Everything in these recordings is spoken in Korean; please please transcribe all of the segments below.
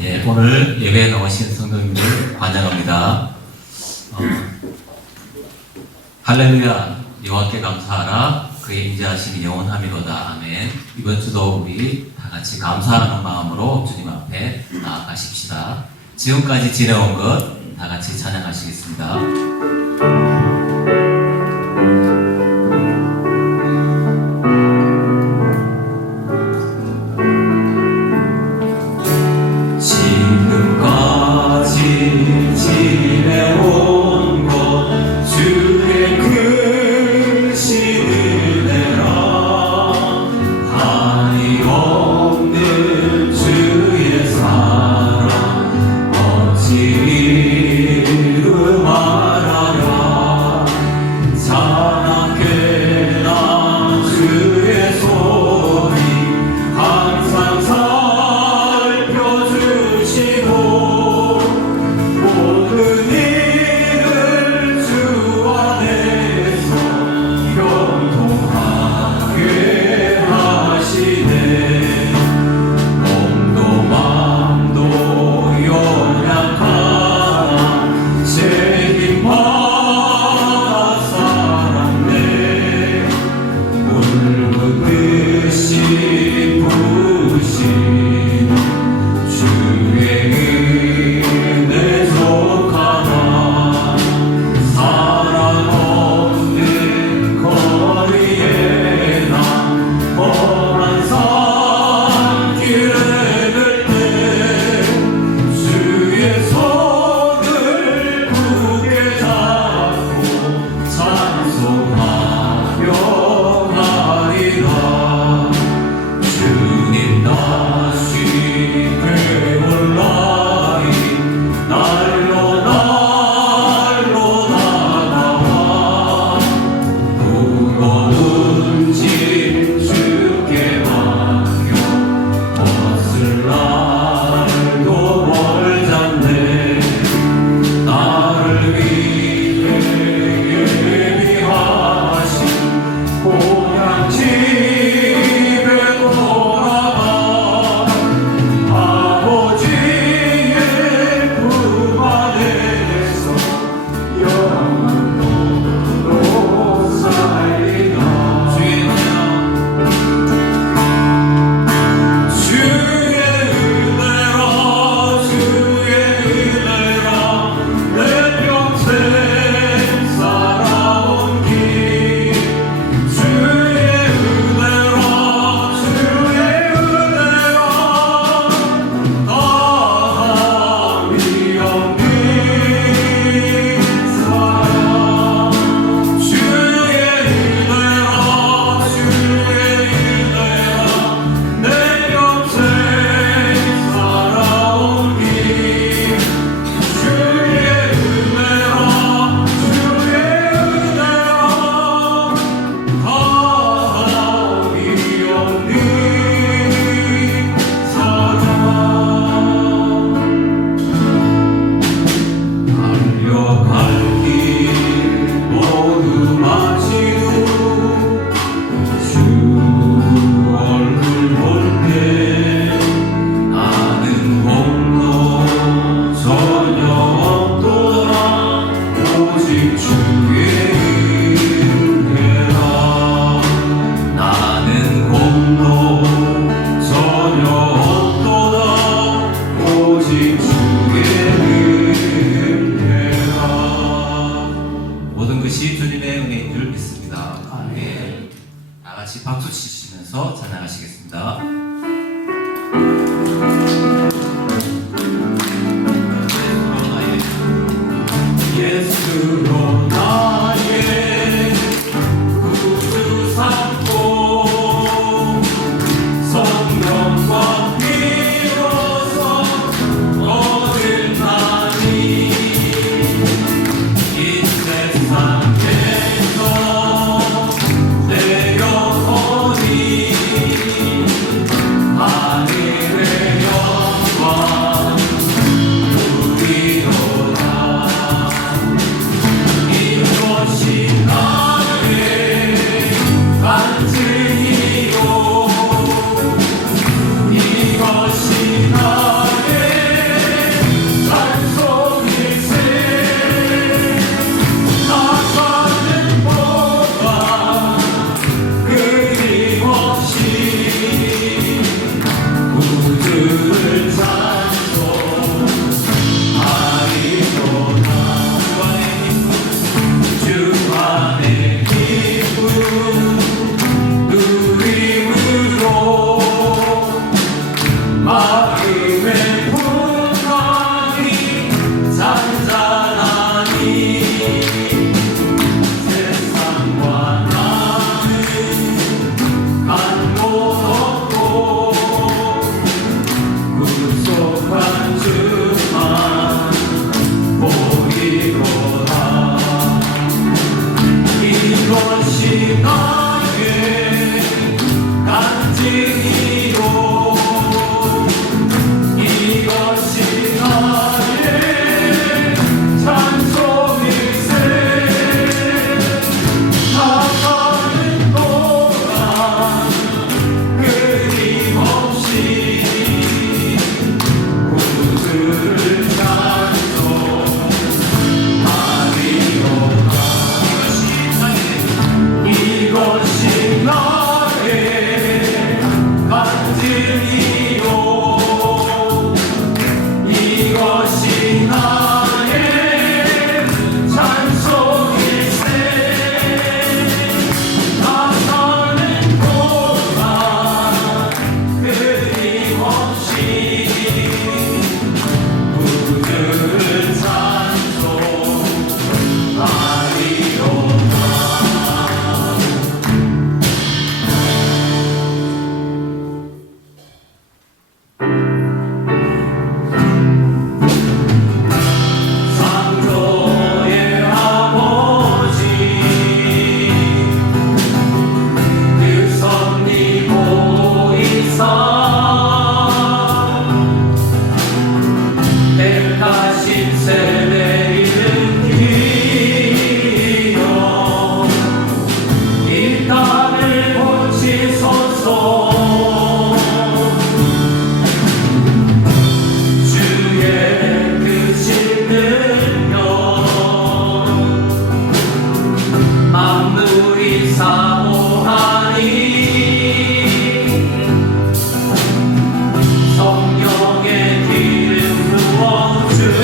예, 오늘 예배에 나오신 성도님들 환영합니다. 할렐루야, 여호와께 감사하라. 그의 인자하심이 영원함이로다. 아멘. 이번 주도 우리 다 같이 감사하는 마음으로 주님 앞에 나아가십시다. 지금까지 지내온 것 다 같이 찬양하시겠습니다. 지금까지 지내온 것 주의 크신 은혜라. 한이 없는 주의 사랑 어찌 이루 말하랴. 마음의 풍랑이 잔잔하니 세상과 나는 간 곳 없고 구속한 주만 보이로다. 이것이 나의 간증이요 이것이 나의 찬송일세. 나가는 동안 끊임없이 구주를 찬송하리로다. 이것이 나의 간증이요 이것이 나의 찬송일세. 나 사는 동안 끊임없이 구주를 찬송하리로다. 창조의 아버지 그 섭리 보이사 택하신 세대 일으키며 이 땅을 고치소서. 주의 크신 능력 만물이 사모하니 성령의 기름 부어주사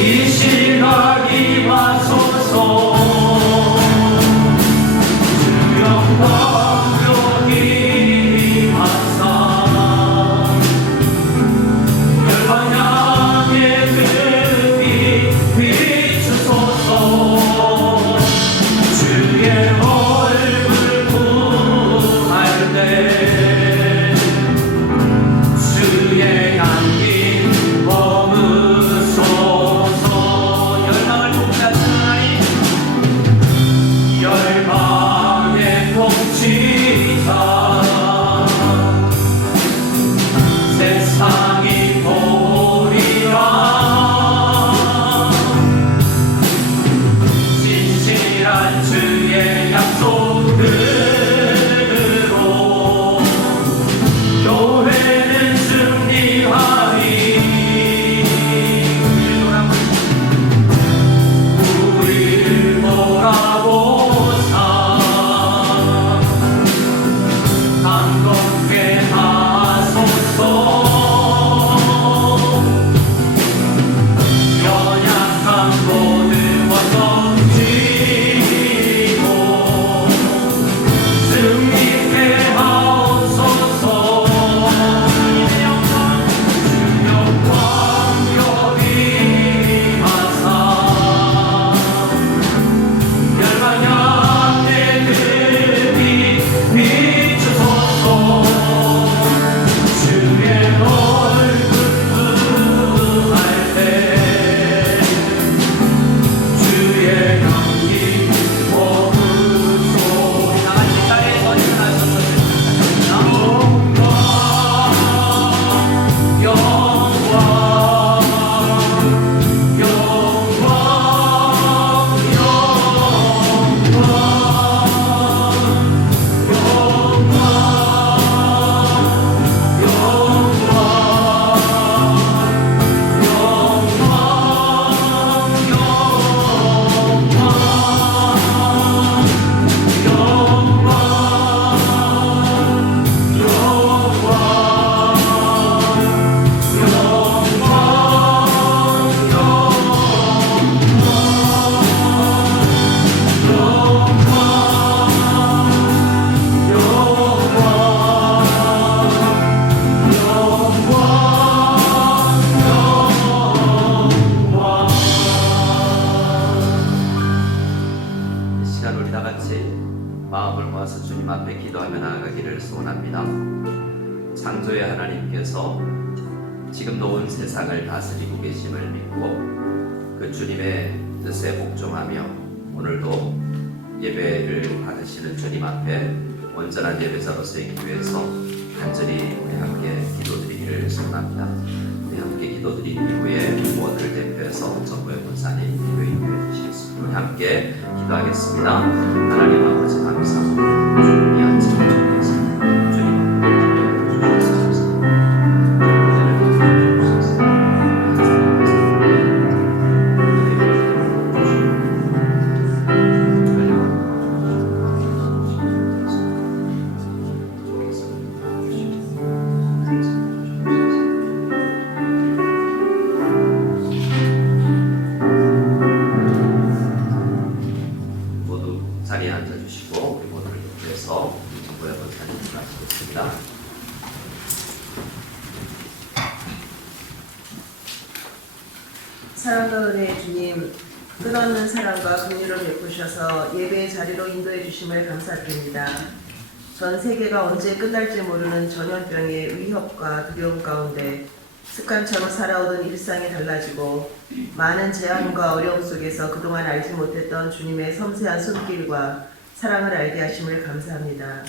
이 시각이 와소서. 주 영광 여기 하사 열방향의 빛 비추소서. 주의 얼굴 구할 때 주의 향기 머무소서. 열방을 통치하시나니 열방의 통치자 세상이 보리라. 진실한 주의 약속대로 교회는 승리하리. 우리를 돌아보사 강건케 하소서. 연약한 모든 원성지고 승리케 하옵소서. 주의 영광 여기 하사 열방향의 빛 비추소서. 주님 앞에 기도하며 나아가기를 소원합니다. 창조의 하나님께서 지금도 온 세상을 다스리고 계심을 믿고 그 주님의 뜻에 복종하며 오늘도 예배를 받으시는 주님 앞에 온전한 예배자로서의 기도에서 간절히 우리 함께 기도드리기를 소원합니다. 우리 함께 기도드린 이후에 모두를 대표해서 정부의 권사님 기도에 인도해 주시겠습니다. 우리 함께 기도하겠습니다. 하나님 아버지 감사합니다. 주님이 아침을 주셨습니다. 주님 주시옵소서. 자리에 앉아주시고 우리 모두를 위해서 정보의 권사님 기도하시겠습니다. 사랑과 은혜의 주님, 끝없는 사랑과 긍휼을 베푸셔서 예배의 자리로 인도해 주심을 감사드립니다. 전 세계가 언제 끝날지 모르는 전염병의 위협과 두려움 가운데 습관처럼 살아오던 일상이 달라지고 많은 재앙과 어려움 속에서 그동안 알지 못했던 주님의 섬세한 손길과 사랑을 알게 하심을 감사합니다.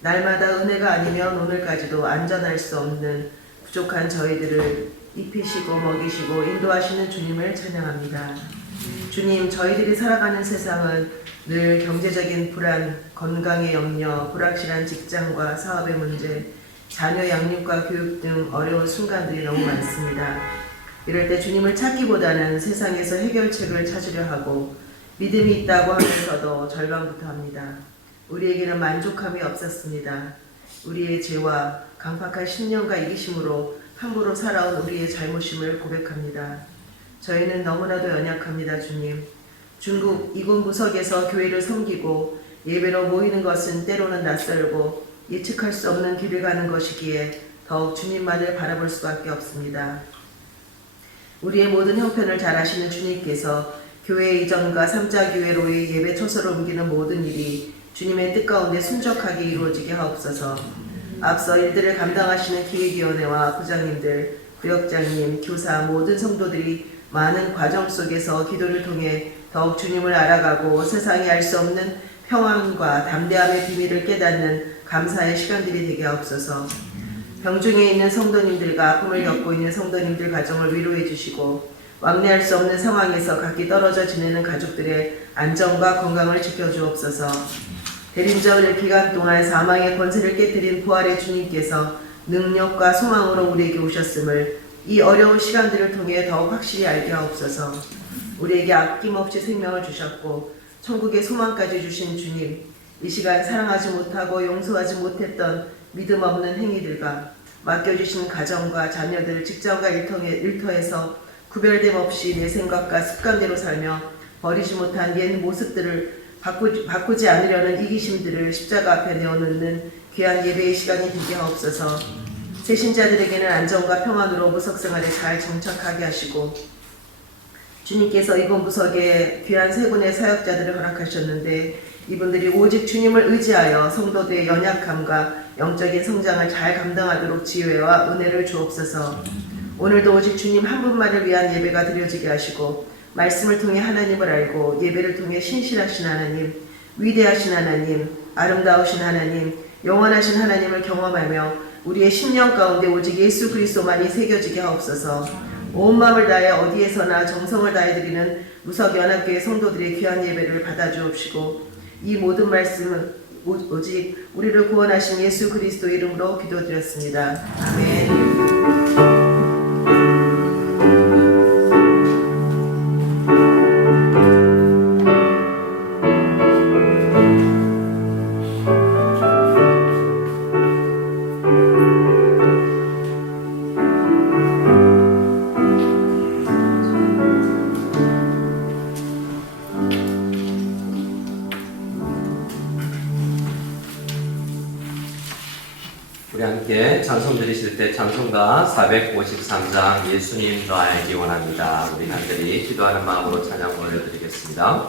날마다 은혜가 아니면 오늘까지도 안전할 수 없는 부족한 저희들을 입히시고 먹이시고 인도하시는 주님을 찬양합니다. 주님, 저희들이 살아가는 세상은 늘 경제적인 불안, 건강의 염려, 불확실한 직장과 사업의 문제, 자녀 양육과 교육 등 어려운 순간들이 너무 많습니다. 이럴 때 주님을 찾기보다는 세상에서 해결책을 찾으려 하고 믿음이 있다고 하면서도 절망부터 합니다. 우리에게는 만족함이 없었습니다. 우리의 죄와 강팍한 신념과 이기심으로 함부로 살아온 우리의 잘못임을 고백합니다. 저희는 너무나도 연약합니다, 주님. 중국 이곳 구석에서 교회를 섬기고 예배로 모이는 것은 때로는 낯설고 예측할 수 없는 길을 가는 것이기에 더욱 주님만을 바라볼 수밖에 없습니다. 우리의 모든 형편을 잘 아시는 주님께서 교회 이전과 삼자교회로의 예배 처소를 옮기는 모든 일이 주님의 뜻 가운데 순적하게 이루어지게 하옵소서. 앞서 일들을 감당하시는 기획위원회와 부장님들, 구역장님, 교사 모든 성도들이 많은 과정 속에서 기도를 통해 더욱 주님을 알아가고 세상이 알 수 없는 평안과 담대함의 비밀을 깨닫는 감사의 시간들이 되게 하옵소서. 병중에 있는 성도님들과 아픔을 겪고 있는 성도님들 가정을 위로해 주시고 왕래할 수 없는 상황에서 각기 떨어져 지내는 가족들의 안전과 건강을 지켜주옵소서. 대림절 기간 동안 사망의 권세를 깨뜨린 부활의 주님께서 능력과 소망으로 우리에게 오셨음을 이 어려운 시간들을 통해 더욱 확실히 알게 하옵소서. 우리에게 아낌없이 생명을 주셨고 천국의 소망까지 주신 주님, 이 시간 사랑하지 못하고 용서하지 못했던 믿음 없는 행위들과 맡겨주신 가정과 자녀들, 직장과 일터에서 구별됨 없이 내 생각과 습관대로 살며 버리지 못한 옛 모습들을 바꾸지 않으려는 이기심들을 십자가 앞에 내어놓는 귀한 예배의 시간이 되게 하옵소서. 새신자들에게는 안전과 평안으로 무석생활에 잘 정착하게 하시고 주님께서 이곳 무석에 귀한 세 분의 사역자들을 허락하셨는데 이분들이 오직 주님을 의지하여 성도들의 연약함과 영적인 성장을 잘 감당하도록 지혜와 은혜를 주옵소서. 오늘도 오직 주님 한 분만을 위한 예배가 드려지게 하시고 말씀을 통해 하나님을 알고 예배를 통해 신실하신 하나님, 위대하신 하나님, 아름다우신 하나님, 영원하신 하나님을 경험하며 우리의 심령 가운데 오직 예수 그리스도만이 새겨지게 하옵소서. 온 마음을 다해 어디에서나 정성을 다해 드리는 무석연합교회 성도들의 귀한 예배를 받아주옵시고 이 모든 말씀은 오직 우리를 구원하신 예수 그리스도 이름으로 기도드렸습니다. 아멘. 우리 함께 찬송 드리실 때 찬송가 453장 예수님 저 알기 원합니다. 우리 간절히 기도하는 마음으로 찬양 올려드리겠습니다.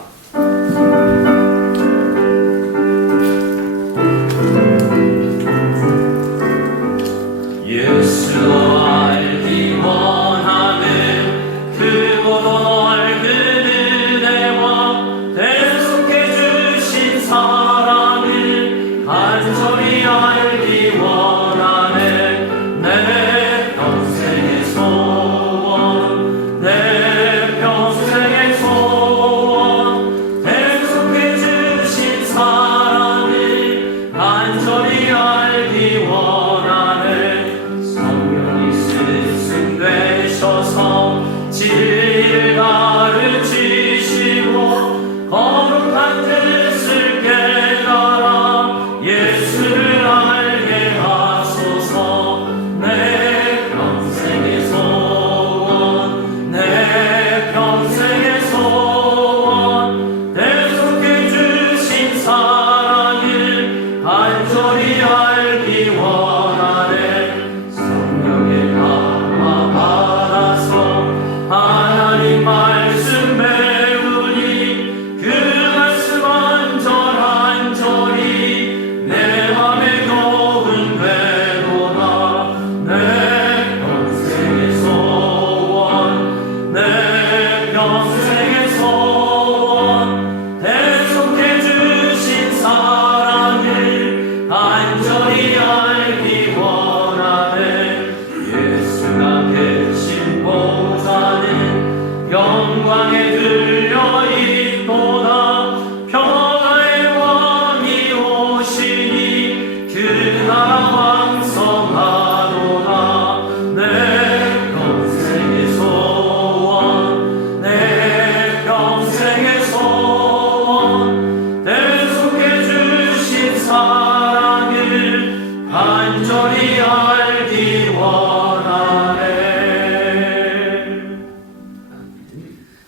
온전히 알기 원하네.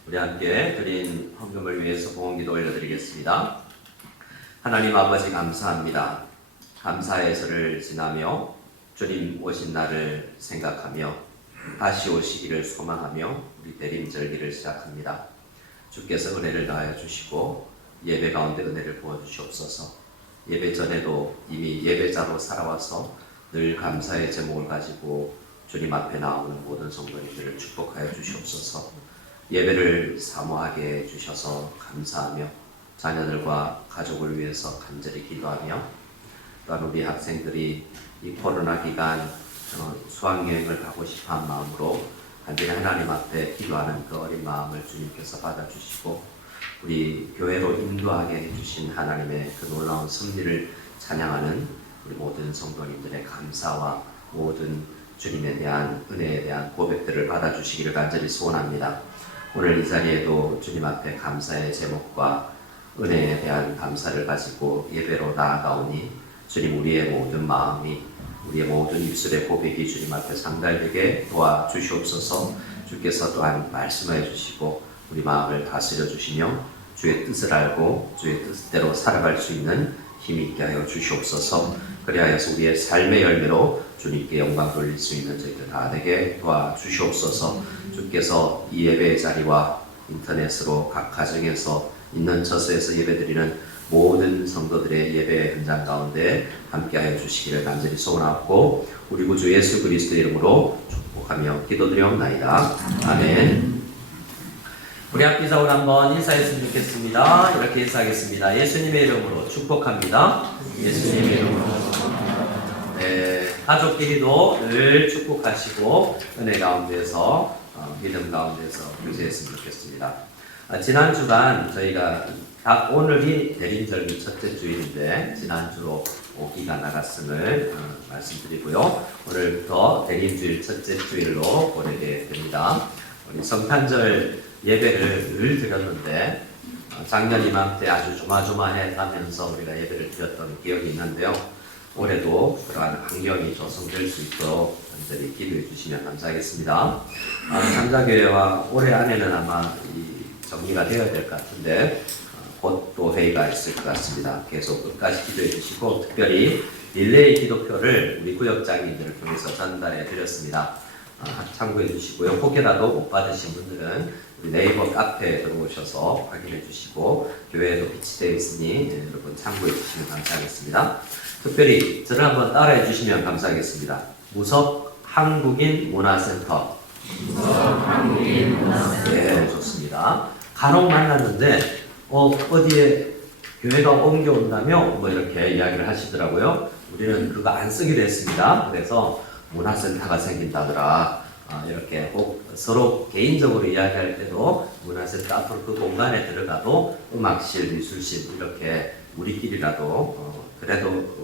우리 함께 드린 헌금을 위해서 봉헌기도 올려드리겠습니다. 하나님 아버지 감사합니다. 감사의 절을 지나며 주님 오신 날을 생각하며 다시 오시기를 소망하며 우리 대림절기를 시작합니다. 주께서 은혜를 더하여 주시고 예배 가운데 은혜를 부어주시옵소서. 예배 전에도 이미 예배자로 살아와서 늘 감사의 제목을 가지고 주님 앞에 나오는 모든 성도님들을 축복하여 주시옵소서. 예배를 사모하게 해주셔서 감사하며 자녀들과 가족을 위해서 간절히 기도하며 또한 우리 학생들이 이 코로나 기간 수학여행을 가고 싶어한 마음으로 간절히 하나님 앞에 기도하는 그 어린 마음을 주님께서 받아주시고 우리 교회로 인도하게 해주신 하나님의 그 놀라운 섭리를 찬양하는 우리 모든 성도님들의 감사와 모든 주님에 대한 은혜에 대한 고백들을 받아주시기를 간절히 소원합니다. 오늘 이 자리에도 주님 앞에 감사의 제목과 은혜에 대한 감사를 가지고 예배로 나아가오니 주님 우리의 모든 마음이 우리의 모든 입술의 고백이 주님 앞에 상달되게 도와주시옵소서. 주께서 또한 말씀해 주시고 우리 마음을 다스려 주시며 주의 뜻을 알고 주의 뜻대로 살아갈 수 있는 힘이 있게 하여 주시옵소서. 그리하여서 우리의 삶의 열매로 주님께 영광 돌릴 수 있는 저희들 다 되게 도와주시옵소서. 주께서 이 예배의 자리와 인터넷으로 각 가정에서 있는 처소에서 예배드리는 모든 성도들의 예배 현장 가운데 함께하여 주시기를 간절히 소원하고 우리 구주 예수 그리스도의 이름으로 축복하며 기도드리옵나이다. 아멘. 우리 앞 기사로 한번 인사했으면 좋겠습니다. 이렇게 인사하겠습니다. 예수님의 이름으로 축복합니다. 예수님의 이름으로. 네, 가족끼리도 늘 축복하시고 은혜 가운데서 믿음 가운데서 교제했으면 좋겠습니다. 지난 주간 저희가 오늘이 대림절기 첫째 주일인데 지난주로 오기가 나갔음을 말씀드리고요. 오늘부터 대림주일 첫째 주일로 보내게 됩니다. 우리 성탄절 예배를 늘 드렸는데 작년 이맘때 아주 조마조마해가면서 우리가 예배를 드렸던 기억이 있는데요. 올해도 그러한 환경이 조성될 수 있도록 간절히 기도해 주시면 감사하겠습니다. 삼자교회와 올해 안에는 아마 정리가 되어야 될 것 같은데 곧 또 회의가 있을 것 같습니다. 계속 끝까지 기도해 주시고 특별히 릴레이 기도표를 우리 구역장님들을 통해서 전달해 드렸습니다. 참고해 주시고요. 혹여라도 못 받으신 분들은 우리 네이버 카페에 들어오셔서 확인해 주시고 교회에도 비치되어 있으니 여러분 참고해 주시면 감사하겠습니다. 특별히 저를 한번 따라해 주시면 감사하겠습니다. 무석 한국인 문화센터. 네, 좋습니다. 간혹 만났는데 어디에 교회가 옮겨온다며 뭐 이렇게 이야기를 하시더라고요. 우리는 그거 안 쓰기로 했습니다. 그래서 문화센터가 생긴다더라. 이렇게 꼭 서로 개인적으로 이야기할 때도 문화센터 앞으로 그 공간에 들어가도 음악실, 미술실 이렇게 우리끼리라도 그래도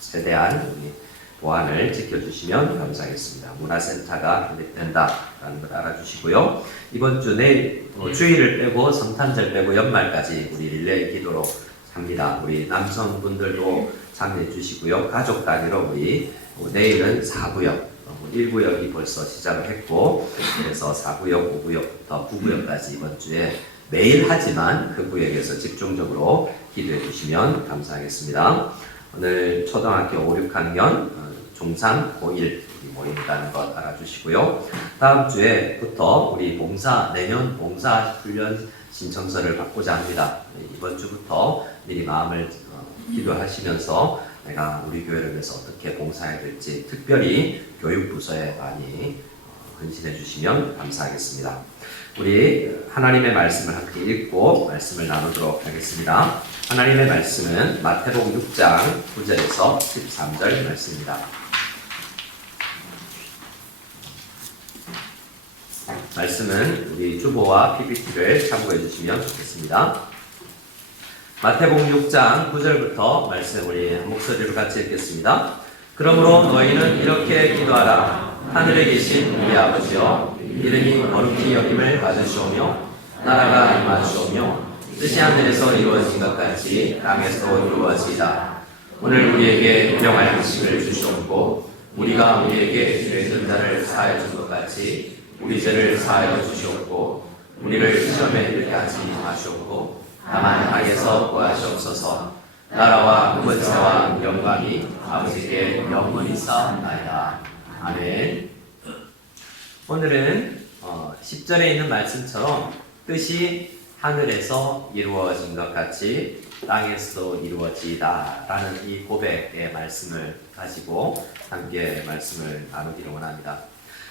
최대한 우리 보안을 지켜주시면 감사하겠습니다. 문화센터가 건립된다라는 걸 알아주시고요. 이번 주 내일 주일을 빼고 성탄절 빼고 연말까지 우리 릴레이 기도로 합니다. 우리 남성분들도 참여해 주시고요. 가족 단위로 우리 내일은 4구역, 1구역이 벌써 시작을 했고 그래서 4구역, 5구역부터 9구역까지 이번 주에 매일 하지만 그 구역에서 집중적으로 기도해 주시면 감사하겠습니다. 오늘 초등학교 5, 6학년 중3, 고1 모임이라는 것 알아주시고요. 다음 주에부터 우리 내년 봉사훈련 신청서를 받고자 합니다. 이번 주부터 미리 마음을 기도하시면서 내가 우리 교회를 위해서 어떻게 봉사해야 될지 특별히 교육부서에 많이 헌신해 주시면 감사하겠습니다. 우리 하나님의 말씀을 함께 읽고 말씀을 나누도록 하겠습니다. 하나님의 말씀은 마태복음 6장 9절에서 13절 말씀입니다. 말씀은 우리 주보와 PPT를 참고해 주시면 좋겠습니다. 마태복음 6장 9절부터 말씀 우리 목소리로 같이 읽겠습니다. 그러므로 너희는 이렇게 기도하라. 하늘에 계신 우리 아버지여, 이름이 거룩히 여김을 받으시오며 나라가 임하시오며 뜻이 하늘에서 이루어진 것 같이 땅에서도 이루어지이다. 오늘 우리에게 일용할 양식을 주시옵고 우리가 우리에게 죄진 자를 사하여 준 것 같이 우리 죄를 사하여 주시옵고 우리를 시험에 들게 하지 마시옵고 다만 악에서 구하시옵소서. 나라와 권세와 영광이 아버지께 영원히 쌓옵나이다. 아멘. 오늘은 10절에 있는 말씀처럼 뜻이 하늘에서 이루어진 것 같이 땅에서도 이루어지다 라는 이 고백의 말씀을 가지고 함께 말씀을 나누기를 원합니다.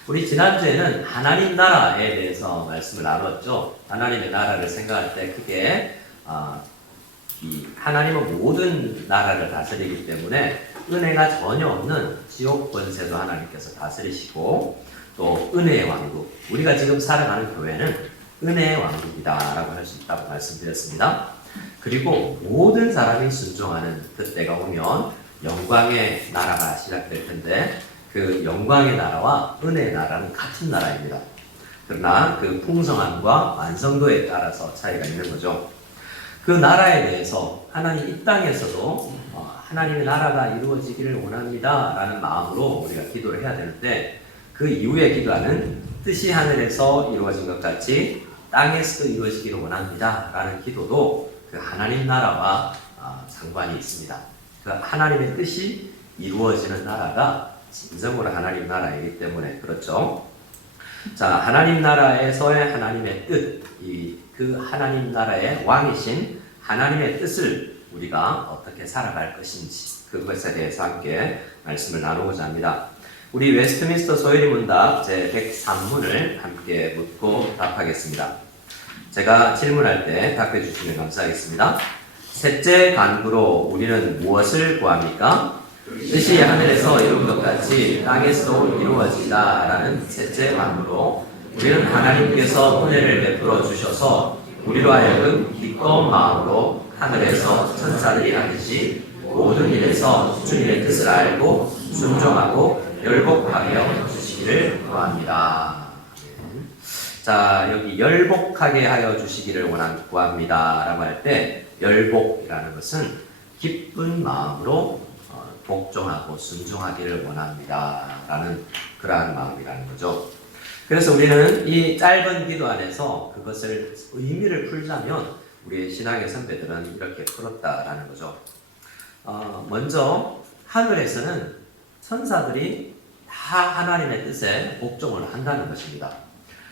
우리 지난주에는 하나님 나라에 대해서 말씀을 나눴죠. 하나님의 나라를 생각할 때 크게 이 하나님은 모든 나라를 다스리기 때문에 은혜가 전혀 없는 지옥 권세도 하나님께서 다스리시고 또 은혜의 왕국, 우리가 지금 살아가는 교회는 은혜의 왕국이다라고 할 수 있다고 말씀드렸습니다. 그리고 모든 사람이 순종하는 그때가 오면 영광의 나라가 시작될 텐데 그 영광의 나라와 은혜의 나라는 같은 나라입니다. 그러나 그 풍성함과 완성도에 따라서 차이가 있는 거죠. 그 나라에 대해서 하나님 이 땅에서도 하나님의 나라가 이루어지기를 원합니다 라는 마음으로 우리가 기도를 해야 되는데 그 이후에 기도하는 뜻이 하늘에서 이루어진 것 같이 땅에서도 이루어지기를 원합니다 라는 기도도 그 하나님 나라와 상관이 있습니다. 그 하나님의 뜻이 이루어지는 나라가 진정으로 하나님 나라이기 때문에 그렇죠. 자, 하나님 나라에서의 하나님의 뜻, 그 하나님 나라의 왕이신 하나님의 뜻을 우리가 어떻게 살아갈 것인지 그것에 대해서 함께 말씀을 나누고자 합니다. 우리 웨스트민스터 소요리 문답 제 103문을 함께 묻고 답하겠습니다. 제가 질문할 때 답해 주시면 감사하겠습니다. 셋째 간구로 우리는 무엇을 구합니까? 뜻이 하늘에서 이룬 것 같이 땅에서도 이루어지다 라는 셋째 간구로 우리는 하나님께서 은혜를 베풀어 주셔서 우리로 하여금 기꺼운 마음으로 하늘에서 천사들이 하듯이 모든 일에서 주님의 뜻을 알고 순종하고 열복하여 주시기를 구합니다. 자, 여기 열복하게 하여 주시기를 구합니다 라고 할 때 열복이라는 것은 기쁜 마음으로 복종하고 순종하기를 원합니다 라는 그러한 마음이라는 거죠. 그래서 우리는 이 짧은 기도 안에서 그것을 의미를 풀자면 우리의 신앙의 선배들은 이렇게 풀었다라는 거죠. 먼저 하늘에서는 천사들이 다 하나님의 뜻에 복종을 한다는 것입니다.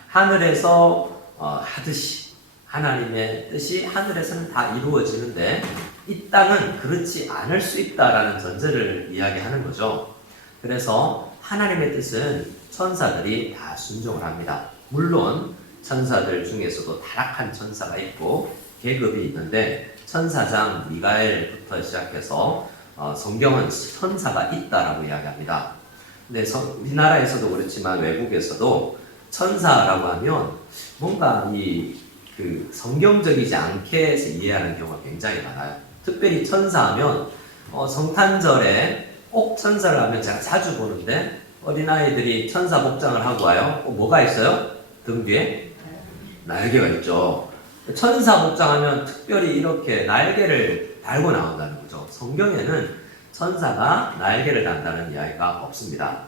하늘에서 하듯이 하나님의 뜻이 하늘에서는 다 이루어지는데 이 땅은 그렇지 않을 수 있다라는 전제를 이야기하는 거죠. 그래서 하나님의 뜻은 천사들이 다 순종을 합니다. 물론 천사들 중에서도 타락한 천사가 있고 계급이 있는데 천사장 미가엘부터 시작해서 성경은 천사가 있다라고 이야기합니다. 근데 우리나라에서도 그렇지만 외국에서도 천사라고 하면 뭔가 그 성경적이지 않게 해서 이해하는 경우가 굉장히 많아요. 특별히 천사하면 성탄절에 꼭 천사를 하면 제가 자주 보는데 어린아이들이 천사 복장을 하고 와요. 뭐가 있어요? 등 뒤에? 날개가 있죠. 천사 복장하면 특별히 이렇게 날개를 달고 나온다는 거죠. 성경에는 천사가 날개를 단다는 이야기가 없습니다.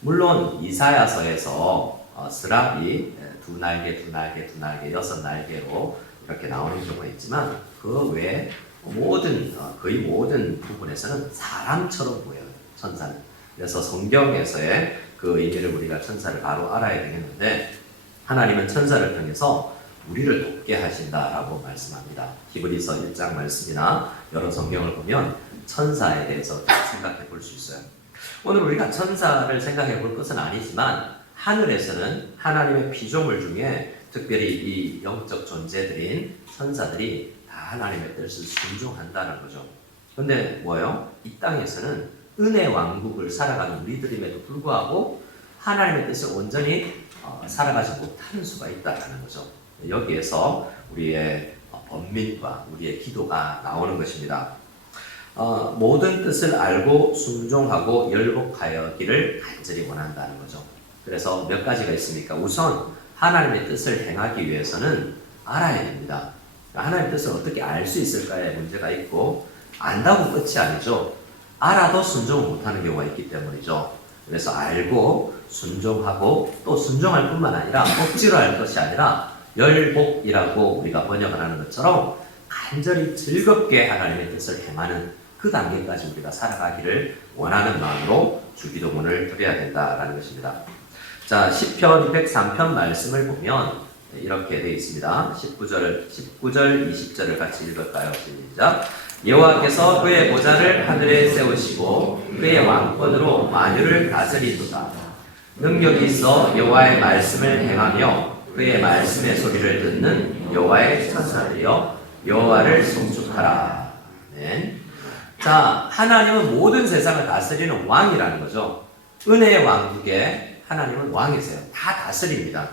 물론 이사야서에서 스랍이 두 날개, 두 날개, 두 날개, 6날개로 이렇게 나오는 경우가 있지만 그 외에 거의 모든 부분에서는 사람처럼 보여요. 천사는. 그래서 성경에서의 그 의미를 우리가 천사를 바로 알아야 되겠는데 하나님은 천사를 통해서 우리를 돕게 하신다라고 말씀합니다. 히브리서 1장 말씀이나 여러 성경을 보면 천사에 대해서 생각해 볼 수 있어요. 오늘 우리가 천사를 생각해 볼 것은 아니지만 하늘에서는 하나님의 피조물 중에 특별히 이 영적 존재들인 천사들이 다 하나님의 뜻을 순종한다는 거죠. 근데 뭐예요? 이 땅에서는 은혜 왕국을 살아가는 우리들임에도 불구하고 하나님의 뜻을 온전히 살아가지 못하는 수가 있다는 거죠. 여기에서 우리의 번민과 우리의 기도가 나오는 것입니다. 모든 뜻을 알고 순종하고 열복하여기를 간절히 원한다는 거죠. 그래서 몇 가지가 있습니까? 우선 하나님의 뜻을 행하기 위해서는 알아야 됩니다. 하나님의 뜻을 어떻게 알 수 있을까의 문제가 있고 안다고 끝이 아니죠. 알아도 순종을 못하는 경우가 있기 때문이죠. 그래서 알고 순종하고 또 순종할 뿐만 아니라 억지로 할 것이 아니라 열복이라고 우리가 번역을 하는 것처럼 간절히 즐겁게 하나님의 뜻을 행하는 그 단계까지 우리가 살아가기를 원하는 마음으로 주기도문을 드려야 된다라는 것입니다. 자, 시편 203편 말씀을 보면 이렇게 되어 있습니다. 19절, 20절을 같이 읽을까요? 시작. 여호와께서 그의 보좌를 하늘에 세우시고 그의 왕권으로 만유를 다스리도다. 능력이 있어 여호와의 말씀을 행하며 그의 말씀의 소리를 듣는 여호와의 천사들이여 여호와를 송축하라. 네. 자, 하나님은 모든 세상을 다스리는 왕이라는 거죠. 은혜의 왕국에 하나님은 왕이세요. 다 다스립니다.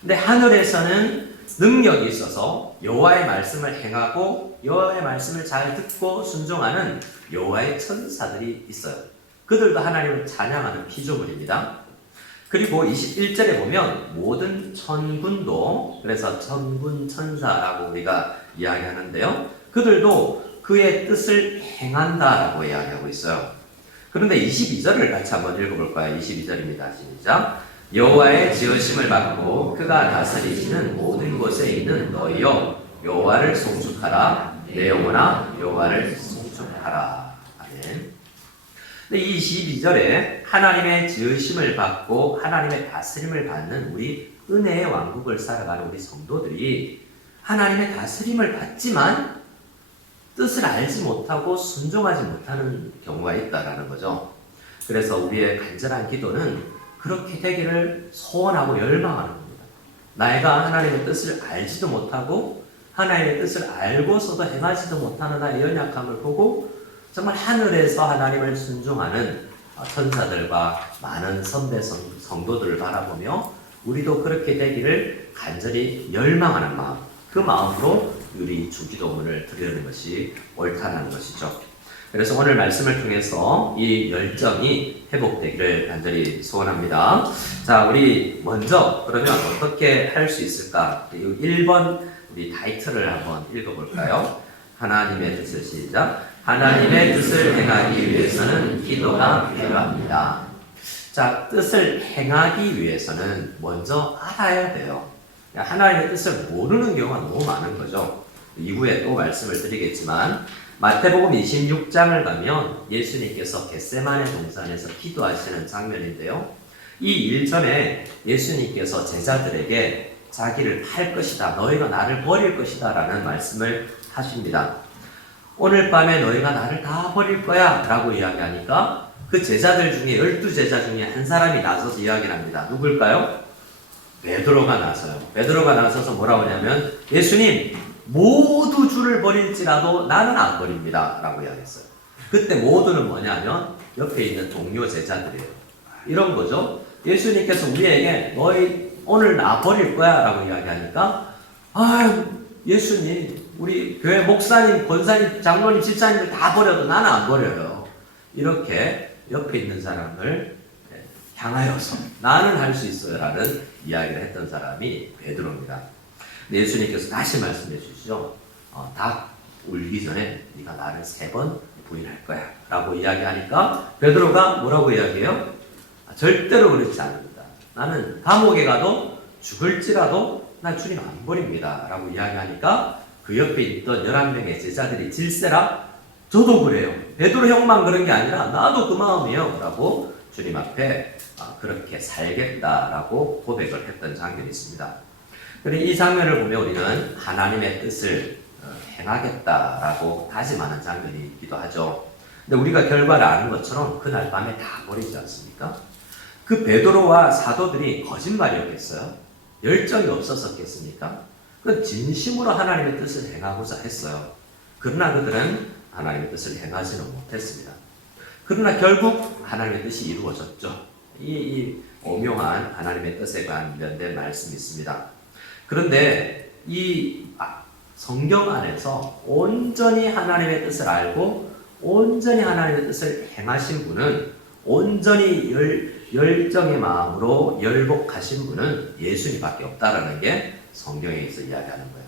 근데 하늘에서는 능력이 있어서 여호와의 말씀을 행하고 여호와의 말씀을 잘 듣고 순종하는 여호와의 천사들이 있어요. 그들도 하나님을 찬양하는 피조물입니다. 그리고 21절에 보면 모든 천군도, 그래서 천군 천사라고 우리가 이야기하는데요. 그들도 그의 뜻을 행한다라고 이야기하고 있어요. 그런데 22절을 같이 한번 읽어볼까요? 22절입니다. 시작. 여호와의 지으심을 받고 그가 다스리시는 모든 곳에 있는 너희여 여호와를 송축하라. 내 영혼아 여호와를 송축하라. 아멘. 근데 이 22절에 하나님의 지으심을 받고 하나님의 다스림을 받는 우리 은혜의 왕국을 살아가는 우리 성도들이 하나님의 다스림을 받지만 뜻을 알지 못하고 순종하지 못하는 경우가 있다라는 거죠. 그래서 우리의 간절한 기도는 그렇게 되기를 소원하고 열망하는 겁니다. 내가 하나님의 뜻을 알지도 못하고 하나님의 뜻을 알고서도 행하지도 못하는 나의 연약함을 보고 정말 하늘에서 하나님을 순종하는 천사들과 많은 선배 성도들을 바라보며 우리도 그렇게 되기를 간절히 열망하는 마음, 그 마음으로 우리 주기도문을 드리는 것이 옳다는 것이죠. 그래서 오늘 말씀을 통해서 이 열정이 회복되기를 간절히 소원합니다. 자, 우리 먼저 그러면 어떻게 할 수 있을까? 1번 우리 타이틀을 한번 읽어볼까요? 하나님의 뜻을 시작. 하나님의 뜻을 행하기 위해서는 기도가 필요합니다. 자, 뜻을 행하기 위해서는 먼저 알아야 돼요. 하나님의 뜻을 모르는 경우가 너무 많은 거죠. 이후에 또 말씀을 드리겠지만 마태복음 26장을 가면 예수님께서 겟세마네 동산에서 기도하시는 장면인데요. 이 일 전에 예수님께서 제자들에게 자기를 팔 것이다, 너희가 나를 버릴 것이다 라는 말씀을 하십니다. 오늘 밤에 너희가 나를 다 버릴 거야 라고 이야기하니까 그 제자들 중에 12제자 중에 한 사람이 나서서 이야기를 합니다. 누굴까요? 베드로가 나서요. 베드로가 나서서 뭐라고 하냐면 예수님 모두 주를 버릴지라도 나는 안 버립니다 라고 이야기했어요. 그때 모두는 뭐냐면 옆에 있는 동료 제자들이에요. 이런 거죠. 예수님께서 우리에게 너희 오늘 나 버릴 거야 라고 이야기하니까 예수님 우리 교회 목사님, 권사님, 장로님, 집사님들 다 버려도 나는 안 버려요. 이렇게 옆에 있는 사람을 향하여서 나는 할 수 있어요 라는 이야기를 했던 사람이 베드로입니다. 예수님께서 다시 말씀해 주시죠. 닭 울기 전에 네가 나를 3번 부인할 거야 라고 이야기하니까 베드로가 뭐라고 이야기해요? 절대로 그렇지 않습니다. 나는 감옥에 가도 죽을지라도 난 주님 안 버립니다 라고 이야기하니까 그 옆에 있던 11명의 제자들이 질세라 저도 그래요. 베드로 형만 그런 게 아니라 나도 그 마음이에요 라고 주님 앞에 그렇게 살겠다라고 고백을 했던 장면이 있습니다. 그리고 이 장면을 보면 우리는 하나님의 뜻을 행하겠다라고 다짐하는 장면이 있기도 하죠. 근데 우리가 결과를 아는 것처럼 그날 밤에 다 버리지 않습니까? 그 베드로와 사도들이 거짓말이었겠어요? 열정이 없었겠습니까? 그 진심으로 하나님의 뜻을 행하고자 했어요. 그러나 그들은 하나님의 뜻을 행하지는 못했습니다. 그러나 결국 하나님의 뜻이 이루어졌죠. 이 오묘한 하나님의 뜻에 관련된 말씀이 있습니다. 그런데 이 성경 안에서 온전히 하나님의 뜻을 알고 온전히 하나님의 뜻을 행하신 분은 온전히 열정의 마음으로 열복하신 분은 예수님밖에 없다라는 게 성경에서 이야기하는 거예요.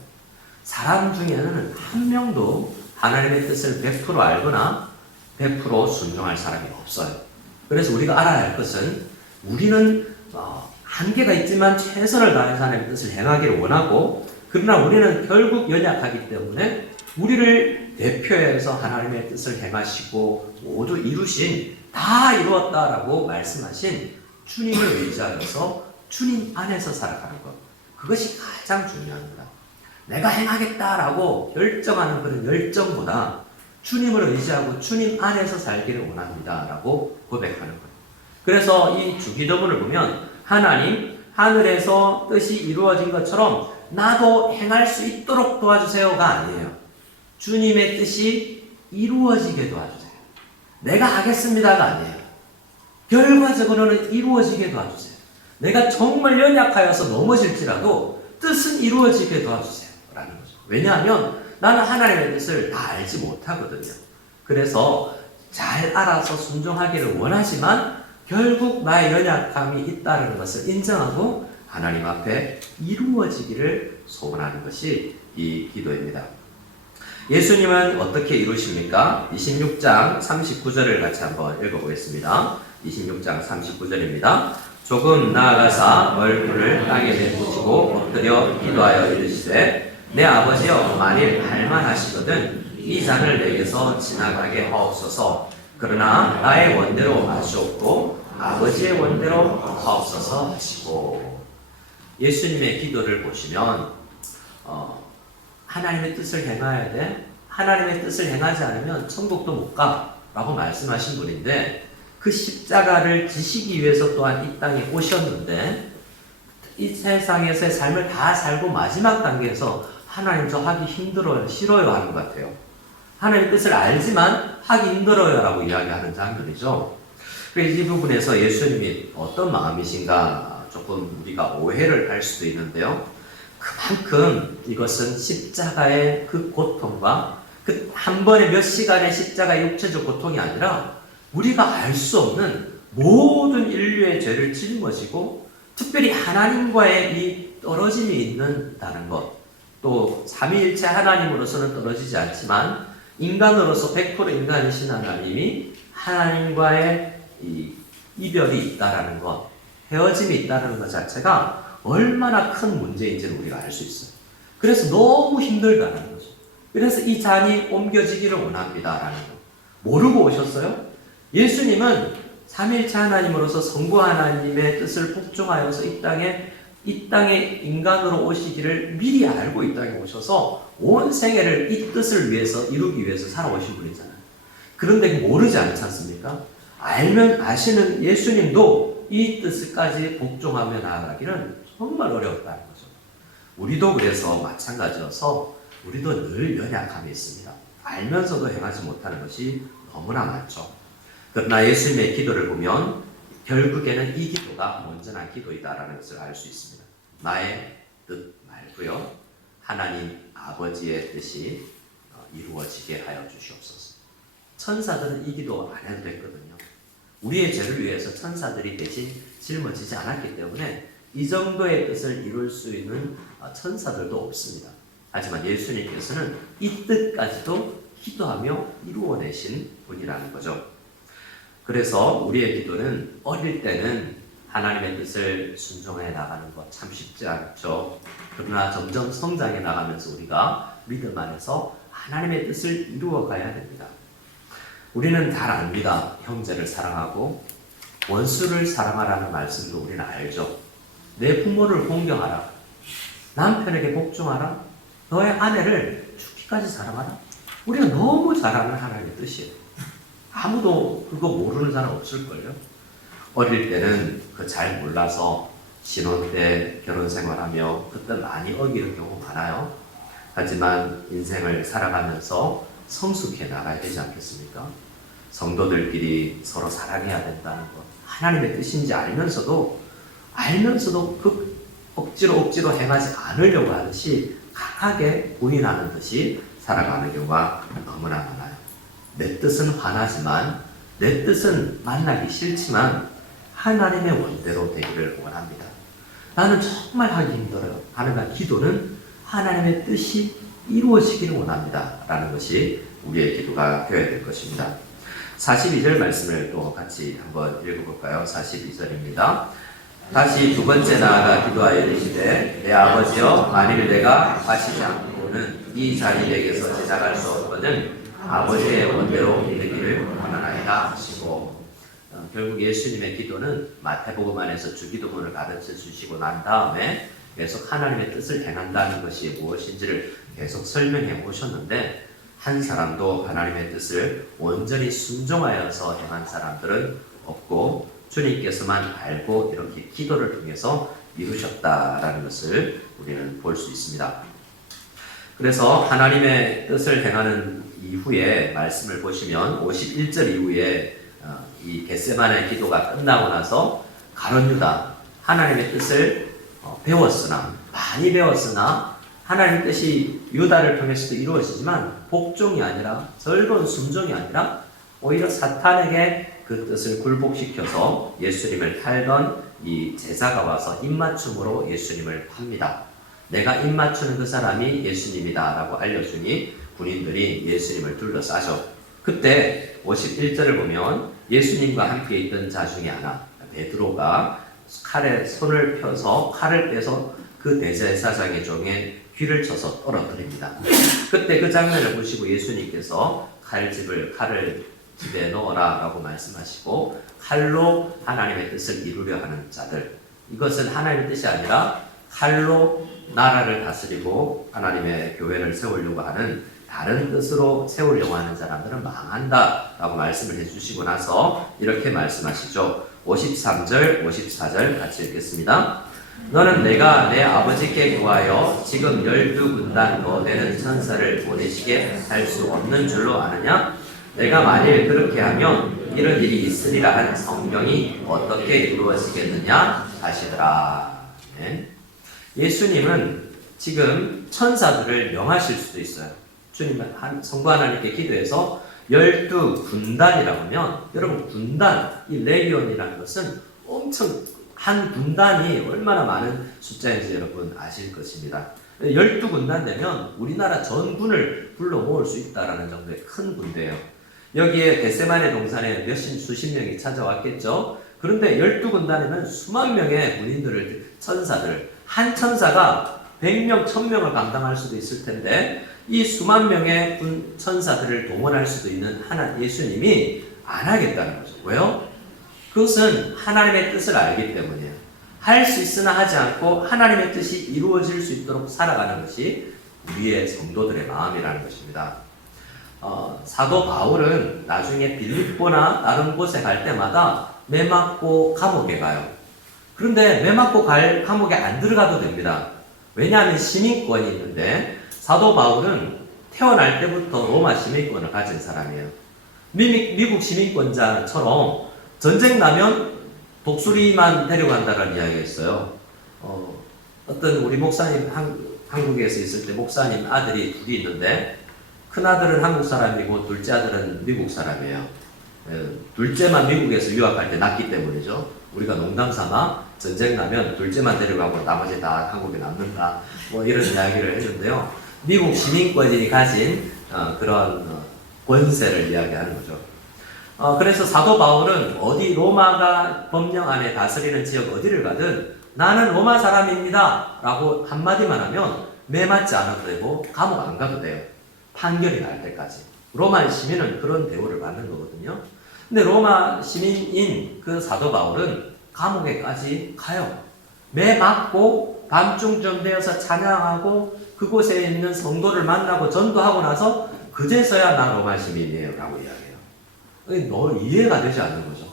사람 중에는 한 명도 하나님의 뜻을 100% 알거나 100% 순종할 사람이 없어요. 그래서 우리가 알아야 할 것은 우리는 한계가 있지만 최선을 다해서 하나님의 뜻을 행하기를 원하고, 그러나 우리는 결국 연약하기 때문에 우리를 대표해서 하나님의 뜻을 행하시고 모두 이루신, 다 이루었다라고 말씀하신 주님을 의지하여서 주님 안에서 살아가는 것, 그것이 가장 중요합니다. 내가 행하겠다라고 결정하는 그런 열정보다 주님을 의지하고 주님 안에서 살기를 원합니다라고 고백하는 거예요. 그래서 이 주기도문을 보면 하나님, 하늘에서 뜻이 이루어진 것처럼 나도 행할 수 있도록 도와주세요가 아니에요. 주님의 뜻이 이루어지게 도와주세요. 내가 하겠습니다가 아니에요. 결과적으로는 이루어지게 도와주세요. 내가 정말 연약하여서 넘어질지라도 뜻은 이루어지게 도와주세요 라는 거죠. 왜냐하면 나는 하나님의 뜻을 다 알지 못하거든요. 그래서 잘 알아서 순종하기를 원하지만 결국 나의 연약함이 있다는 것을 인정하고 하나님 앞에 이루어지기를 소원하는 것이 이 기도입니다. 예수님은 어떻게 이루십니까? 26장 39절을 같이 한번 읽어보겠습니다. 26장 39절입니다. 조금 나아가사 얼굴을 땅에 내붙이고 엎드려 기도하여 이르시되 내 아버지여, 만일 할만하시거든 이 잔을 내게서 지나가게 하옵소서. 그러나 나의 원대로 마시옵고 아버지의 원대로 하옵소서 하시고. 예수님의 기도를 보시면 하나님의 뜻을 행해야 돼. 하나님의 뜻을 행하지 않으면 천국도 못 가라고 말씀하신 분인데, 그 십자가를 지시기 위해서 또한 이 땅에 오셨는데, 이 세상에서의 삶을 다 살고 마지막 단계에서 하나님 저 하기 힘들어요, 싫어요 하는 것 같아요. 하나님 뜻을 알지만 하기 힘들어요 라고 이야기하는 장면이죠. 그래서 이 부분에서 예수님이 어떤 마음이신가 조금 우리가 오해를 할 수도 있는데요. 그만큼 이것은 십자가의 그 고통과 그 한 번에 몇 시간의 십자가의 육체적 고통이 아니라 우리가 알 수 없는 모든 인류의 죄를 짊어지고 특별히 하나님과의 이 떨어짐이 있는다는 것, 또 삼위일체 하나님으로서는 떨어지지 않지만 인간으로서 100% 인간이신 하나님이 하나님과의 이 이별이 있다라는 것, 헤어짐이 있다는 것 자체가 얼마나 큰 문제인지를 우리가 알 수 있어요. 그래서 너무 힘들다는 거죠. 그래서 이 잔이 옮겨지기를 원합니다라는 거. 모르고 오셨어요? 예수님은 삼위일체 하나님으로서 성부 하나님의 뜻을 복종하여서 이 땅에 인간으로 오시기를 미리 알고 이 땅에 오셔서 온 생애를 이 뜻을 위해서 이루기 위해서 살아오신 분이잖아요. 그런데 모르지 않지 않습니까? 알면 아시는 예수님도 이 뜻까지 복종하며 나아가기는 정말 어려웠다는 거죠. 우리도 그래서 마찬가지여서 우리도 늘 연약함이 있습니다. 알면서도 행하지 못하는 것이 너무나 많죠. 그러나 예수님의 기도를 보면 결국에는 이 기도가 온전한 기도이다라는 것을 알 수 있습니다. 나의 뜻 말고요, 하나님 아버지의 뜻이 이루어지게 하여 주시옵소서. 천사들은 이 기도 안 해도 됐거든요. 우리의 죄를 위해서 천사들이 대신 짊어지지 않았기 때문에 이 정도의 뜻을 이룰 수 있는 천사들도 없습니다. 하지만 예수님께서는 이 뜻까지도 기도하며 이루어내신 분이라는 거죠. 그래서 우리의 기도는 어릴 때는 하나님의 뜻을 순종해 나가는 것 참 쉽지 않죠. 그러나 점점 성장해 나가면서 우리가 믿음 안에서 하나님의 뜻을 이루어 가야 됩니다. 우리는 잘 압니다. 형제를 사랑하고 원수를 사랑하라는 말씀도 우리는 알죠. 내 부모를 공경하라. 남편에게 복종하라. 너의 아내를 죽기까지 사랑하라. 우리가 너무 잘 아는 하나님의 뜻이에요. 아무도 그거 모르는 사람 없을걸요. 어릴 때는 그 잘 몰라서 신혼 때 결혼 생활하며 그때 많이 어기는 경우 많아요. 하지만 인생을 살아가면서 성숙해 나가야 되지 않겠습니까? 성도들끼리 서로 사랑해야 된다는 것, 하나님의 뜻인지 알면서도 그 억지로 행하지 않으려고 하듯이 강하게 부인하는 듯이 살아가는 경우가 너무나 많아요. 내 뜻은 환하지만, 내 뜻은 만나기 싫지만 하나님의 원대로 되기를 원합니다. 나는 정말 하기 힘들어요. 하나님의 기도는 하나님의 뜻이 이루어지기를 원합니다 라는 것이 우리의 기도가 되어야 될 것입니다. 42절 말씀을 또 같이 한번 읽어볼까요? 42절입니다. 다시 두 번째 나아가 기도하여 이르시되 내 아버지여 만일 내가 하시지 않고는 이 자리 내게서 제작할 수 없거든 아버지의 원대로 이르기를 원하나이다 하시고 결국 예수님의 기도는 마태복음 안에서 주기도문을 가르쳐 주시고 난 다음에 계속 하나님의 뜻을 행한다는 것이 무엇인지를 계속 설명해 오셨는데 한 사람도 하나님의 뜻을 온전히 순종하여서 행한 사람들은 없고 주님께서만 알고 이렇게 기도를 통해서 이루셨다라는 것을 우리는 볼 수 있습니다. 그래서 하나님의 뜻을 행하는 이후에 말씀을 보시면 51절 이후에 이 겟세마네 기도가 끝나고 나서 가룟 유다 하나님의 뜻을 배웠으나 많이 배웠으나 하나님의 뜻이 유다를 통해서도 이루어지지만 복종이 아니라 즐거운 순종이 아니라 오히려 사탄에게 그 뜻을 굴복시켜서 예수님을 팔던 이 제자가 와서 입맞춤으로 예수님을 팝니다. 내가 입맞추는 그 사람이 예수님이다 라고 알려주니 군인들이 예수님을 둘러싸죠. 그때 51절을 보면 예수님과 함께 있던 자 중에 하나 베드로가 칼에 손을 펴서 칼을 빼서 그 대제사장의 종의 귀를 쳐서 떨어뜨립니다. 그때 그 장면을 보시고 예수님께서 칼을 집에 넣어라 라고 말씀하시고 칼로 하나님의 뜻을 이루려 하는 자들, 이것은 하나님의 뜻이 아니라 칼로 나라를 다스리고 하나님의 교회를 세우려고 하는 다른 뜻으로 세우려고 하는 사람들은 망한다 라고 말씀을 해주시고 나서 이렇게 말씀하시죠. 53절 54절 같이 읽겠습니다. 너는 내가 내 아버지께 구하여 지금 12군단 더 되는 천사를 보내시게 할 수 없는 줄로 아느냐? 내가 만일 그렇게 하면 이런 일이 있으리라 한 성경이 어떻게 이루어지겠느냐 하시더라. 네. 예수님은 지금 천사들을 명하실 수도 있어요. 주님은 성부 하나님께 기도해서 12군단이라고 하면 여러분 군단, 이 레기온이라는 것은 엄청 한 군단이 얼마나 많은 숫자인지 여러분 아실 것입니다. 12군단 되면 우리나라 전군을 불러 모을 수 있다는 정도의 큰 군대예요. 여기에 겟세마네 동산에 수십 명이 찾아왔겠죠. 그런데 12군단이면 수만 명의 군인들을, 천사들, 한 천사가 100명, 1000명을 감당할 수도 있을 텐데 이 수만 명의 천사들을 동원할 수도 있는 예수님이 안 하겠다는 거죠. 왜요? 그것은 하나님의 뜻을 알기 때문이에요. 할 수 있으나 하지 않고 하나님의 뜻이 이루어질 수 있도록 살아가는 것이 우리의 성도들의 마음이라는 것입니다. 사도 바울은 나중에 빌립보나 다른 곳에 갈 때마다 매 맞고 감옥에 가요. 그런데 매 맞고 감옥에 안 들어가도 됩니다. 왜냐하면 시민권이 있는데 사도 바울은 태어날 때부터 로마 시민권을 가진 사람이에요. 미국 시민권자처럼 전쟁 나면 독수리만 데려간다는 이야기가 있어요. 어떤 우리 목사님 한국에서 있을 때 목사님 아들이 둘이 있는데 큰 아들은 한국 사람이고 둘째 아들은 미국 사람이에요. 둘째만 미국에서 유학할 때 낳기 때문이죠. 우리가 농담 삼아 전쟁 나면 둘째만 데려가고 나머지 다 한국에 남는다 뭐 이런 이야기를 했는데요. 미국 시민권이 가진 그런 권세를 이야기하는 거죠. 그래서 사도 바울은 어디 로마가 법령 안에 다스리는 지역 어디를 가든 나는 로마 사람입니다 라고 한마디만 하면 매 맞지 않아도 되고 감옥 안 가도 돼요. 판결이 날 때까지. 로마 시민은 그런 대우를 받는 거거든요. 근데 로마 시민인 그 사도 바울은 감옥에까지 가요. 매 맞고 밤중쯤 되어서 찬양하고 그곳에 있는 성도를 만나고 전도하고 나서 그제서야 나 로마 시민이에요 라고 이야기해요. 너 이해가 되지 않는 거죠.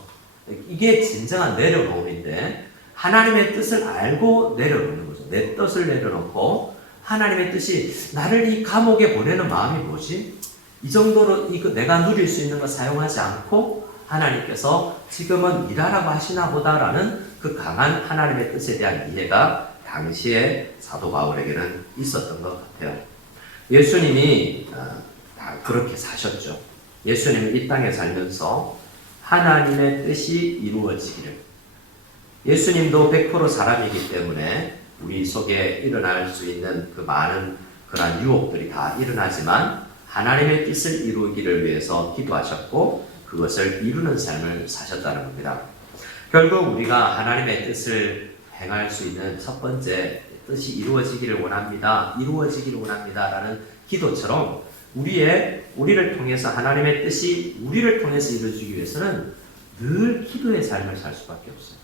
이게 진정한 내려놓음인데 하나님의 뜻을 알고 내려놓는 거죠. 내 뜻을 내려놓고 하나님의 뜻이 나를 이 감옥에 보내는 마음이 뭐지? 이 정도로 내가 누릴 수 있는 거 사용하지 않고 하나님께서 지금은 일하라고 하시나 보다라는 그 강한 하나님의 뜻에 대한 이해가 당시에 사도 바울에게는 있었던 것 같아요. 예수님이 다 그렇게 사셨죠. 예수님은 이 땅에 살면서 하나님의 뜻이 이루어지기를. 예수님도 100% 사람이기 때문에 우리 속에 일어날 수 있는 그 많은 그런 유혹들이 다 일어나지만 하나님의 뜻을 이루기를 위해서 기도하셨고 그것을 이루는 삶을 사셨다는 겁니다. 결국 우리가 하나님의 뜻을 행할 수 있는 첫 번째 뜻이 이루어지기를 원합니다. 이루어지기를 원합니다. 라는 기도처럼 우리를 통해서 하나님의 뜻이 우리를 통해서 이루어지기 위해서는 늘 기도의 삶을 살 수밖에 없어요.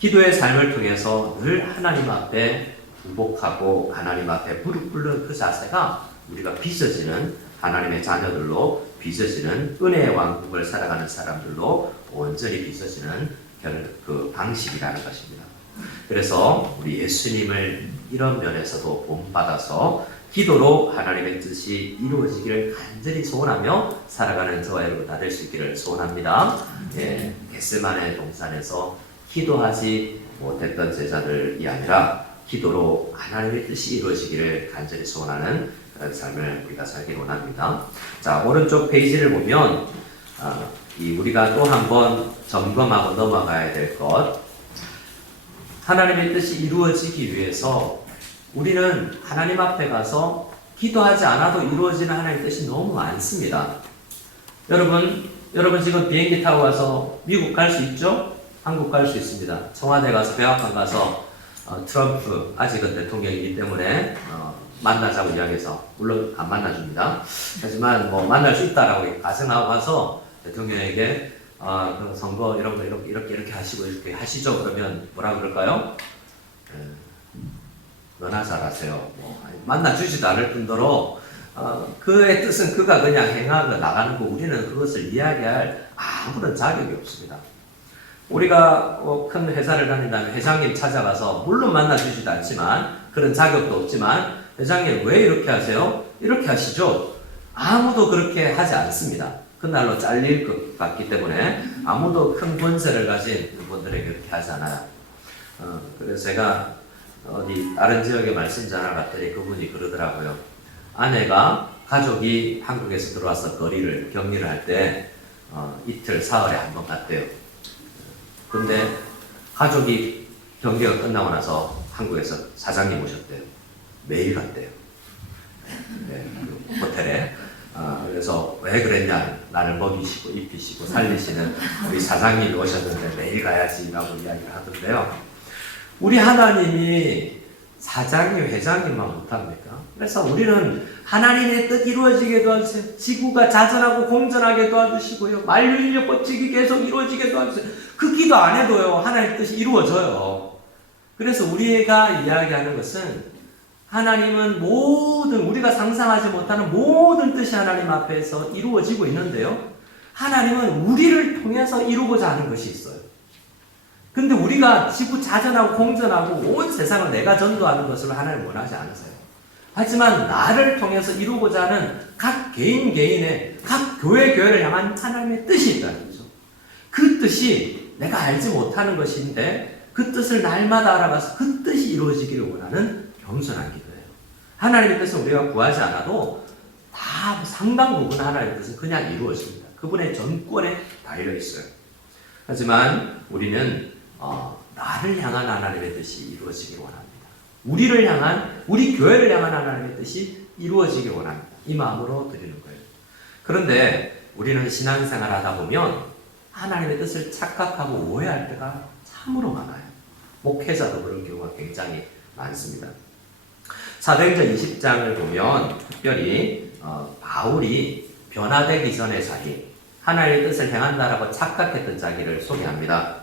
기도의 삶을 통해서 늘 하나님 앞에 굴복하고 하나님 앞에 무릎 꿇는 그 자세가 우리가 빚어지는 하나님의 자녀들로 빚어지는 은혜의 왕국을 살아가는 사람들로 온전히 빚어지는 그 방식이라는 것입니다. 그래서 우리 예수님을 이런 면에서도 본받아서 기도로 하나님의 뜻이 이루어지기를 간절히 소원하며 살아가는 저와 여러분 다 될 수 있기를 소원합니다. 겟세마네 동산에서 기도하지 못했던 제자들이 아니라 기도로 하나님의 뜻이 이루어지기를 간절히 소원하는 그런 삶을 우리가 살기 원합니다. 자, 오른쪽 페이지를 보면 우리가 또 한번 점검하고 넘어가야 될 것, 하나님의 뜻이 이루어지기 위해서 우리는 하나님 앞에 가서 기도하지 않아도 이루어지는 하나님의 뜻이 너무 많습니다. 여러분 지금 비행기 타고 가서 미국 갈 수 있죠? 한국 갈 수 있습니다. 청와대 가서 백악관 가서 트럼프 아직은 대통령이기 때문에 만나자고 이야기해서 물론 안 만나줍니다. 하지만 뭐 만날 수 있다라고 가정하고 가서 대통령에게 그럼 선거 이런 거 이렇게 하시고 이렇게 하시죠. 그러면 뭐라 그럴까요? 너나 잘하세요. 뭐 만나주지도 않을 뿐더러 그의 뜻은 그가 그냥 행하고 나가는 거 우리는 그것을 이야기할 아무런 자격이 없습니다. 우리가 큰 회사를 다닌다면 회장님 찾아가서 물론 만나주지도 않지만 그런 자격도 없지만 회장님 왜 이렇게 하세요? 이렇게 하시죠. 아무도 그렇게 하지 않습니다. 그날로 잘릴 것 같기 때문에 아무도 큰 권세를 가진 분들에게 그렇게 하지 않아요. 그래서 제가 어디 다른 지역에 말씀 전화 갔더니 그분이 그러더라고요. 아내가 가족이 한국에서 들어와서 격리를 할 때 이틀 사흘에 한 번 갔대요. 근데 가족이 격리가 끝나고 나서 한국에서 사장님 오셨대요. 매일 갔대요. 그 호텔에. 그래서 왜 그랬냐, 나를 먹이시고 입히시고 살리시는 우리 사장님이 오셨는데 매일 가야지라고 이야기를 하던데요. 우리 하나님이 사장님, 회장님만 못합니까? 그래서 우리는 하나님의 뜻 이루어지게 도와주세요. 지구가 자전하고 공전하게 도와주시고요. 만유인력 법칙이 계속 이루어지게 도와주세요. 그 기도 안 해도요, 하나님의 뜻이 이루어져요. 그래서 우리가 이야기하는 것은 하나님은 우리가 상상하지 못하는 모든 뜻이 하나님 앞에서 이루어지고 있는데요. 하나님은 우리를 통해서 이루고자 하는 것이 있어요. 근데 우리가 지구 자전하고 공전하고 온 세상을 내가 전도하는 것을 하나님 원하지 않으세요. 하지만 나를 통해서 이루고자 하는 각 개인의, 각 교회를 향한 하나님의 뜻이 있다는 거죠. 그 뜻이 내가 알지 못하는 것인데 그 뜻을 날마다 알아가서 그 뜻이 이루어지기를 원하는 겸손한 기도예요. 하나님의 뜻은 우리가 구하지 않아도 다 상당 부분 하나님의 뜻은 그냥 이루어집니다. 그분의 전권에 달려 있어요. 하지만 우리는 나를 향한 하나님의 뜻이 이루어지길 원합니다. 우리 교회를 향한 하나님의 뜻이 이루어지길 원합니다. 이 마음으로 드리는 거예요. 그런데 우리는 신앙생활 하다 보면 하나님의 뜻을 착각하고 오해할 때가 참으로 많아요. 목회자도 그런 경우가 굉장히 많습니다. 사도행전 20장을 보면 특별히 바울이 변화되기 전의 자기, 하나님의 뜻을 행한다라고 착각했던 자기를 소개합니다.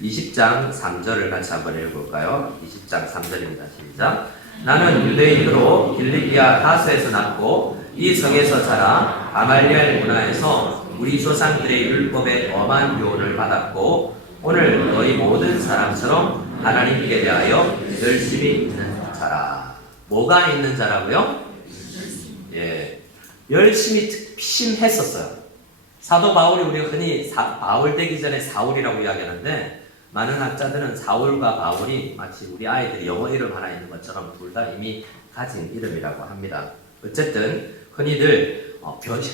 20장 3절을 같이 한번 읽어볼까요? 20장 3절입니다. 시작. 나는 유대인으로 길리기아 타소에서 났고 이 성에서 자라 가말리엘 문화에서 우리 조상들의 율법의 엄한 교훈을 받았고 오늘 너희 모든 사람처럼 하나님께 대하여 열심히 있는 자라. 뭐가 있는 자라고요? 열심히 특심했었어요. 사도 바울이 우리가 흔히 바울 되기 전에 사울이라고 이야기하는데 많은 학자들은 사울과 바울이 마치 우리 아이들이 영어 이름 하나 있는 것처럼 둘 다 이미 가진 이름이라고 합니다. 어쨌든 흔히들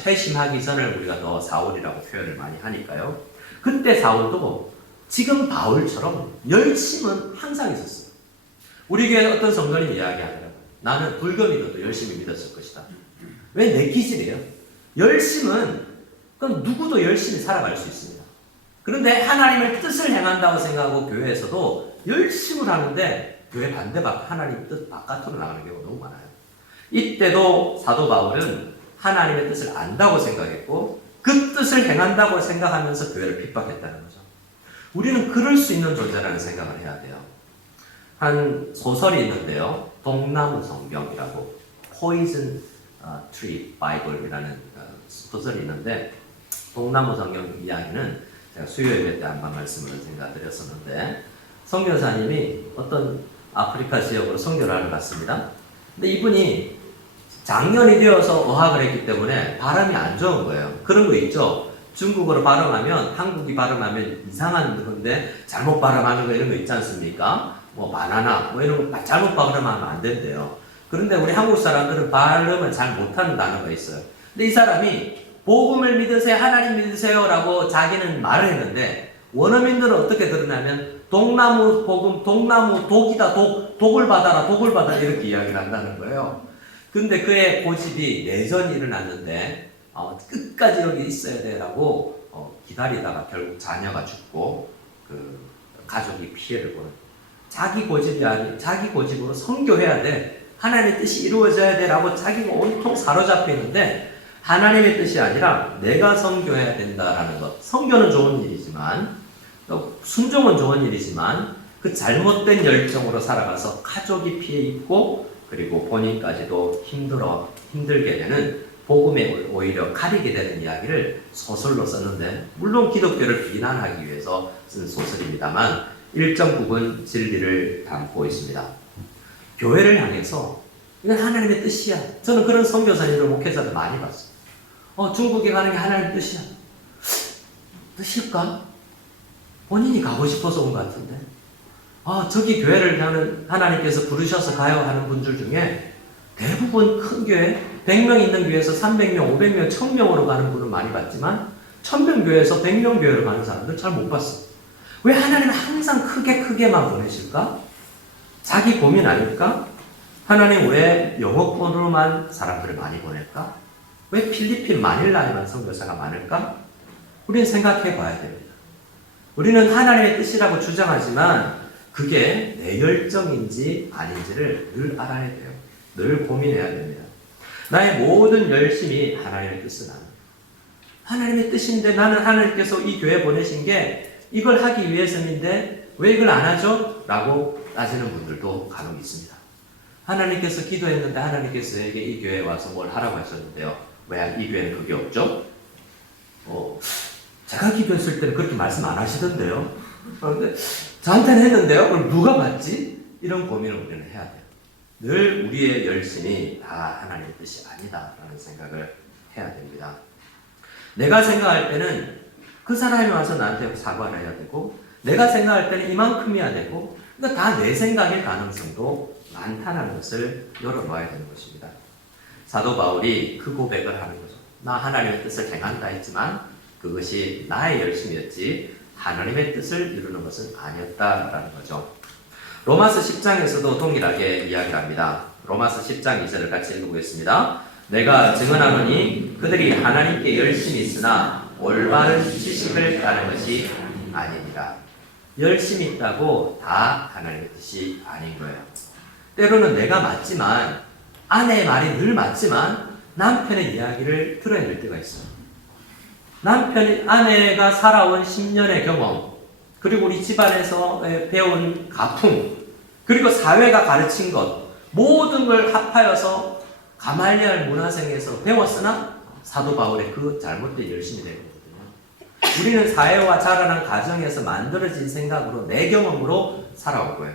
회심하기 전을 우리가 더 사울이라고 표현을 많이 하니까요. 그때 사울도 지금 바울처럼 열심은 항상 있었어요. 우리 교회 어떤 성도님이 이야기하더라고요. 나는 불교 믿어도 열심히 믿었을 것이다. 왜 내 기질이에요? 열심은 그럼 누구도 열심히 살아갈 수 있습니다. 그런데 하나님의 뜻을 행한다고 생각하고 교회에서도 열심히 하는데 교회 반대박 하나님 뜻 바깥으로 나가는 경우가 너무 많아요. 이때도 사도 바울은 하나님의 뜻을 안다고 생각했고 그 뜻을 행한다고 생각하면서 교회를 핍박했다는 거죠. 우리는 그럴 수 있는 존재라는 생각을 해야 돼요. 한 소설이 있는데요. 동나무 성경이라고 Poison Tree Bible이라는 소설이 있는데 동나무 성경 이야기는 제가 수요예배 때 한번 말씀을 제가 드렸었는데 선교사님이 어떤 아프리카 지역으로 선교를 하러 갔습니다. 근데 이분이 장년이 되어서 어학을 했기 때문에 발음이 안 좋은 거예요. 그런 거 있죠. 중국어로 발음하면 한국이 발음하면 이상한 건데 잘못 발음하는 거 이런 거 있지 않습니까? 뭐 바나나 뭐 이런 거 잘못 발음하면 안 된대요. 그런데 우리 한국 사람들은 발음을 잘 못하는 단어가 있어요. 근데 이 사람이 복음을 믿으세요, 하나님 믿으세요라고 자기는 말을 했는데 원어민들은 어떻게 들으냐면 동나무 복음, 동나무 독이다, 독을 받아라, 독을 받아라 이렇게 이야기를 한다는 거예요. 근데 그의 고집이 내전이 일어났는데 끝까지 여기 있어야 돼라고 기다리다가 결국 자녀가 죽고 그 가족이 피해를 보는 자기 고집이 아닌 자기 고집으로 선교해야 돼, 하나님의 뜻이 이루어져야 돼라고 자기가 온통 사로잡혀 있는데 하나님의 뜻이 아니라 내가 선교해야 된다라는 것. 선교는 좋은 일이지만 순종은 좋은 일이지만 그 잘못된 열정으로 살아가서 가족이 피해 입고 그리고 본인까지도 힘들게 되는 복음에 오히려 가리게 되는 이야기를 소설로 썼는데 물론 기독교를 비난하기 위해서 쓴 소설입니다만 일정 부분 진리를 담고 있습니다. 교회를 향해서 이건 하나님의 뜻이야. 저는 그런 선교사님들 목회자들 많이 봤어요. 중국에 가는 게 하나님의 뜻이야. 뜻일까? 본인이 가고 싶어서 온 것 같은데. 저기 교회를 하나님께서 부르셔서 가요 하는 분들 중에 대부분 큰 교회, 100명 있는 교회에서 300명, 500명, 1000명으로 가는 분은 많이 봤지만 1000명 교회에서 100명 교회로 가는 사람들 잘 못 봤어. 왜 하나님은 항상 크게만 보내실까? 자기 고민 아닐까? 하나님 왜 영어권으로만 사람들을 많이 보낼까? 왜 필리핀 마닐라에만 선교사가 많을까? 우리는 생각해 봐야 됩니다. 우리는 하나님의 뜻이라고 주장하지만 그게 내 열정인지 아닌지를 늘 알아야 돼요. 늘 고민해야 됩니다. 나의 모든 열심이 하나님의 뜻은 아닙니다. 하나님의 뜻인데 나는 하나님께서 이 교회 보내신 게 이걸 하기 위해서인데 왜 이걸 안 하죠? 라고 따지는 분들도 간혹 있습니다. 하나님께서 기도했는데 하나님께서에게 이 교회에 와서 뭘 하라고 하셨는데요. 왜 이 교회는 그게 없죠? 제가 기도했을 때는 그렇게 말씀 안 하시던데요. 그런데 저한테는 했는데요. 그럼 누가 받지? 이런 고민을 우리는 해야 돼요. 늘 우리의 열심이 다 하나님의 뜻이 아니다라는 생각을 해야 됩니다. 내가 생각할 때는 그 사람이 와서 나한테 사과를 해야 되고 내가 생각할 때는 이만큼이어야 되고 그러니까 다 내 생각일 가능성도 많다는 것을 열어놓아야 되는 것입니다. 사도 바울이 그 고백을 하는 거죠. 나 하나님의 뜻을 행한다 했지만 그것이 나의 열심이었지 하나님의 뜻을 이루는 것은 아니었다라는 거죠. 로마서 10장에서도 동일하게 이야기합니다. 로마서 10장 2절을 같이 읽어보겠습니다. 내가 증언하노니 그들이 하나님께 열심히 있으나 올바른 지식을 따는 것이 아닙니다. 열심히 있다고 다 하나님의 뜻이 아닌 거예요. 때로는 내가 맞지만 아내의 말이 늘 맞지만 남편의 이야기를 들어야 될 때가 있어요. 아내가 살아온 10년의 경험, 그리고 우리 집안에서 배운 가풍, 그리고 사회가 가르친 것, 모든 걸 합하여서 가말리알 문화생에서 배웠으나 사도 바울의 그 잘못된 열심이 되거든요. 우리는 사회와 자라난 가정에서 만들어진 생각으로 내 경험으로 살아온 거예요.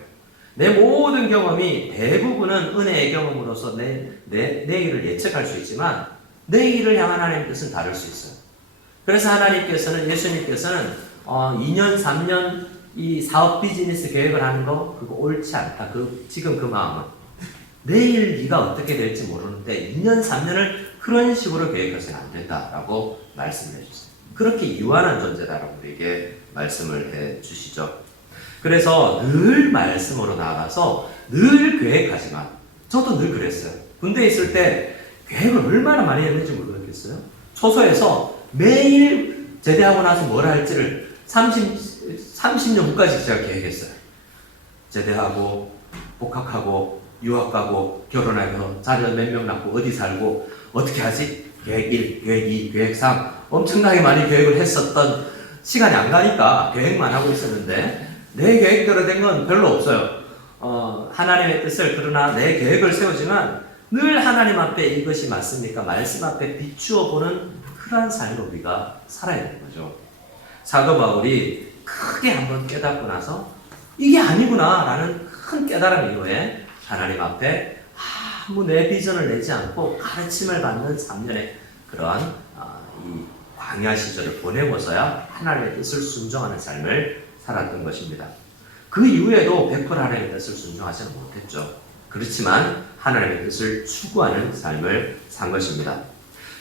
내 모든 경험이 대부분은 은혜의 경험으로서 내일을 예측할 수 있지만 내일을 향한 하나님의 뜻은 다를 수 있어요. 그래서 예수님께서는 2년, 3년 이 사업 비즈니스 계획을 하는 거 그거 옳지 않다. 지금 그 마음은 내일 네가 어떻게 될지 모르는데 2년, 3년을 그런 식으로 계획해서는 안 된다라고 말씀을 해주세요. 그렇게 유한한 존재다라고 우리에게 말씀을 해주시죠. 그래서 늘 말씀으로 나아가서 늘 계획하지만 저도 늘 그랬어요. 군대에 있을 때 계획을 얼마나 많이 했는지 모르겠어요. 초소에서 매일 제대하고 나서 뭘 할지를 30년 후까지 제가 계획했어요. 제대하고 복학하고 유학 가고 결혼하고 자녀 몇 명 낳고 어디 살고 어떻게 하지? 계획 1, 계획 2, 계획 3 엄청나게 많이 계획을 했었던 시간이 안 가니까 계획만 하고 있었는데 내 계획대로 된 건 별로 없어요. 하나님의 뜻을 그러나 내 계획을 세우지만 늘 하나님 앞에 이것이 맞습니까? 말씀 앞에 비추어 보는 그러한 삶을 우리가 살아야 되는 거죠. 사도 바울이 크게 한번 깨닫고 나서 이게 아니구나 라는 큰 깨달음 이후에 하나님 앞에 아무 내 비전을 내지 않고 가르침을 받는 3년의 그러한 이 광야 시절을 보내고서야 하나님의 뜻을 순종하는 삶을 살았던 것입니다. 그 이후에도 100% 하나님의 뜻을 순종하지는 못했죠. 그렇지만 하나님의 뜻을 추구하는 삶을 산 것입니다.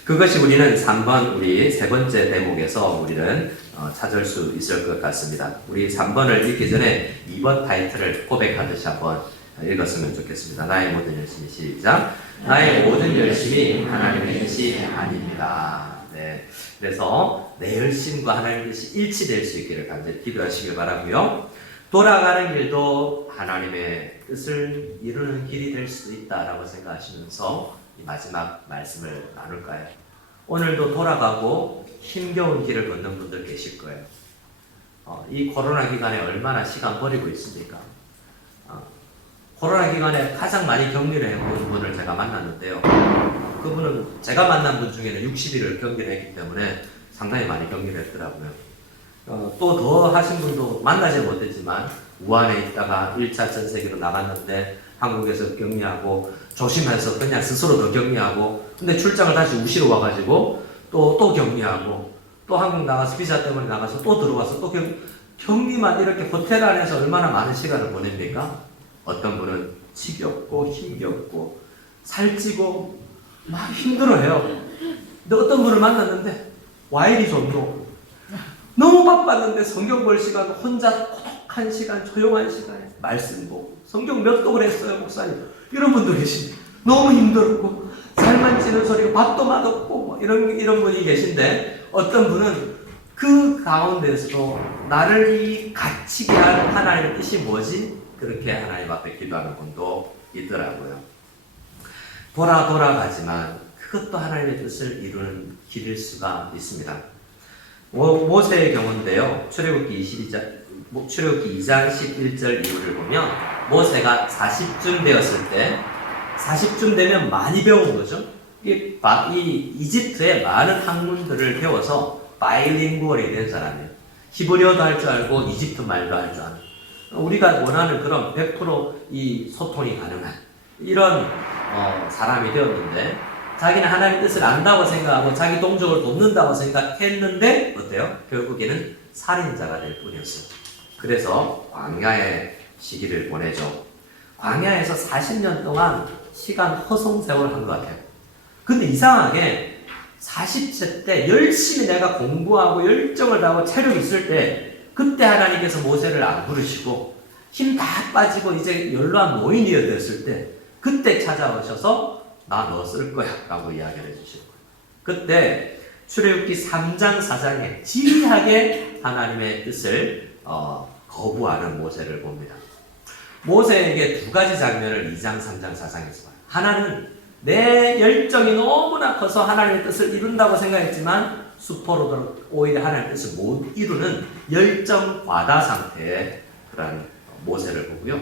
그것이 우리는 3번 우리 세 번째 대목에서 우리는 찾을 수 있을 것 같습니다. 우리 3번을 읽기 전에 2번 타이틀을 고백하듯이 한번 읽었으면 좋겠습니다. 나의 모든 열심이 시작. 나의 모든 열심이 하나님의 뜻이 아닙니다. 네. 그래서 내 열심과 하나님의 뜻이 일치될 수 있기를 간절히 기도하시길 바라고요. 돌아가는 길도 하나님의 뜻을 이루는 길이 될 수도 있다라고 생각하시면서 이 마지막 말씀을 나눌까요? 오늘도 돌아가고 힘겨운 길을 걷는 분들 계실 거예요. 이 코로나 기간에 얼마나 시간 버리고 있습니까? 코로나 기간에 가장 많이 격리를 해본 분을 제가 만났는데요. 그분은 제가 만난 분 중에는 60일을 격리를 했기 때문에 상당히 많이 격리를 했더라고요. 또 더 하신 분도 만나지 못했지만 우한에 있다가 1차 전세기로 나갔는데 한국에서 격리하고 조심해서 그냥 스스로 더 격리하고 근데 출장을 다시 우시로 와가지고 또 격리하고 또 한국 나가서 비자 때문에 나가서 또 들어와서 또 격리만 이렇게 호텔 안에서 얼마나 많은 시간을 보냅니까? 어떤 분은 지겹고 힘겹고 살찌고 막 힘들어해요. 근데 어떤 분을 만났는데 와이리 전도 너무 바빴는데 성경 볼 시간 혼자 고독한 시간 조용한 시간에 말씀 보고 성경 몇 독을 했어요 목사님 이런 분도 계신데 너무 힘들었고 살만 찌는 소리가 밥도 맛없고 뭐 이런 분이 계신데 어떤 분은 그 가운데서도 나를 이 갇히게 할 하나님의 뜻이 뭐지? 그렇게 하나님 앞에 기도하는 분도 있더라고요. 돌아가지만 그것도 하나님의 뜻을 이루는 길일 수가 있습니다. 모세의 경우인데요. 출애굽기 2장 11절 이후를 보면 모세가 40쯤 되었을 때 40쯤 되면 많이 배운 거죠. 이 이집트의 많은 학문들을 배워서 바이링구얼이 된 사람이에요. 히브리어도 할 줄 알고 이집트 말도 할 줄 아는 우리가 원하는 그런 100% 소통이 가능한 이런 사람이 되었는데 자기는 하나님의 뜻을 안다고 생각하고 자기 동족을 돕는다고 생각했는데 어때요? 결국에는 살인자가 될 뿐이었어요. 그래서 광야의 시기를 보내죠. 광야에서 40년 동안 시간 허송세월 한 것 같아요. 근데 이상하게 40세 때 열심히 내가 공부하고 열정을 다하고 체력이 있을 때 그때 하나님께서 모세를 안 부르시고 힘 다 빠지고 이제 연로한 노인이 되었을 때 그때 찾아오셔서 나 너 쓸 거야 라고 이야기를 해주시는 거예요. 그때 출애굽기 3장 4장에 지리하게 하나님의 뜻을 거부하는 모세를 봅니다. 모세에게 두 가지 장면을 2장 3장 4장에서 봐요. 하나는 내 열정이 너무나 커서 하나님의 뜻을 이룬다고 생각했지만 수포로도 오히려 하나님의 뜻을 못 이루는 열정 과다 상태의 그런 모세를 보고요.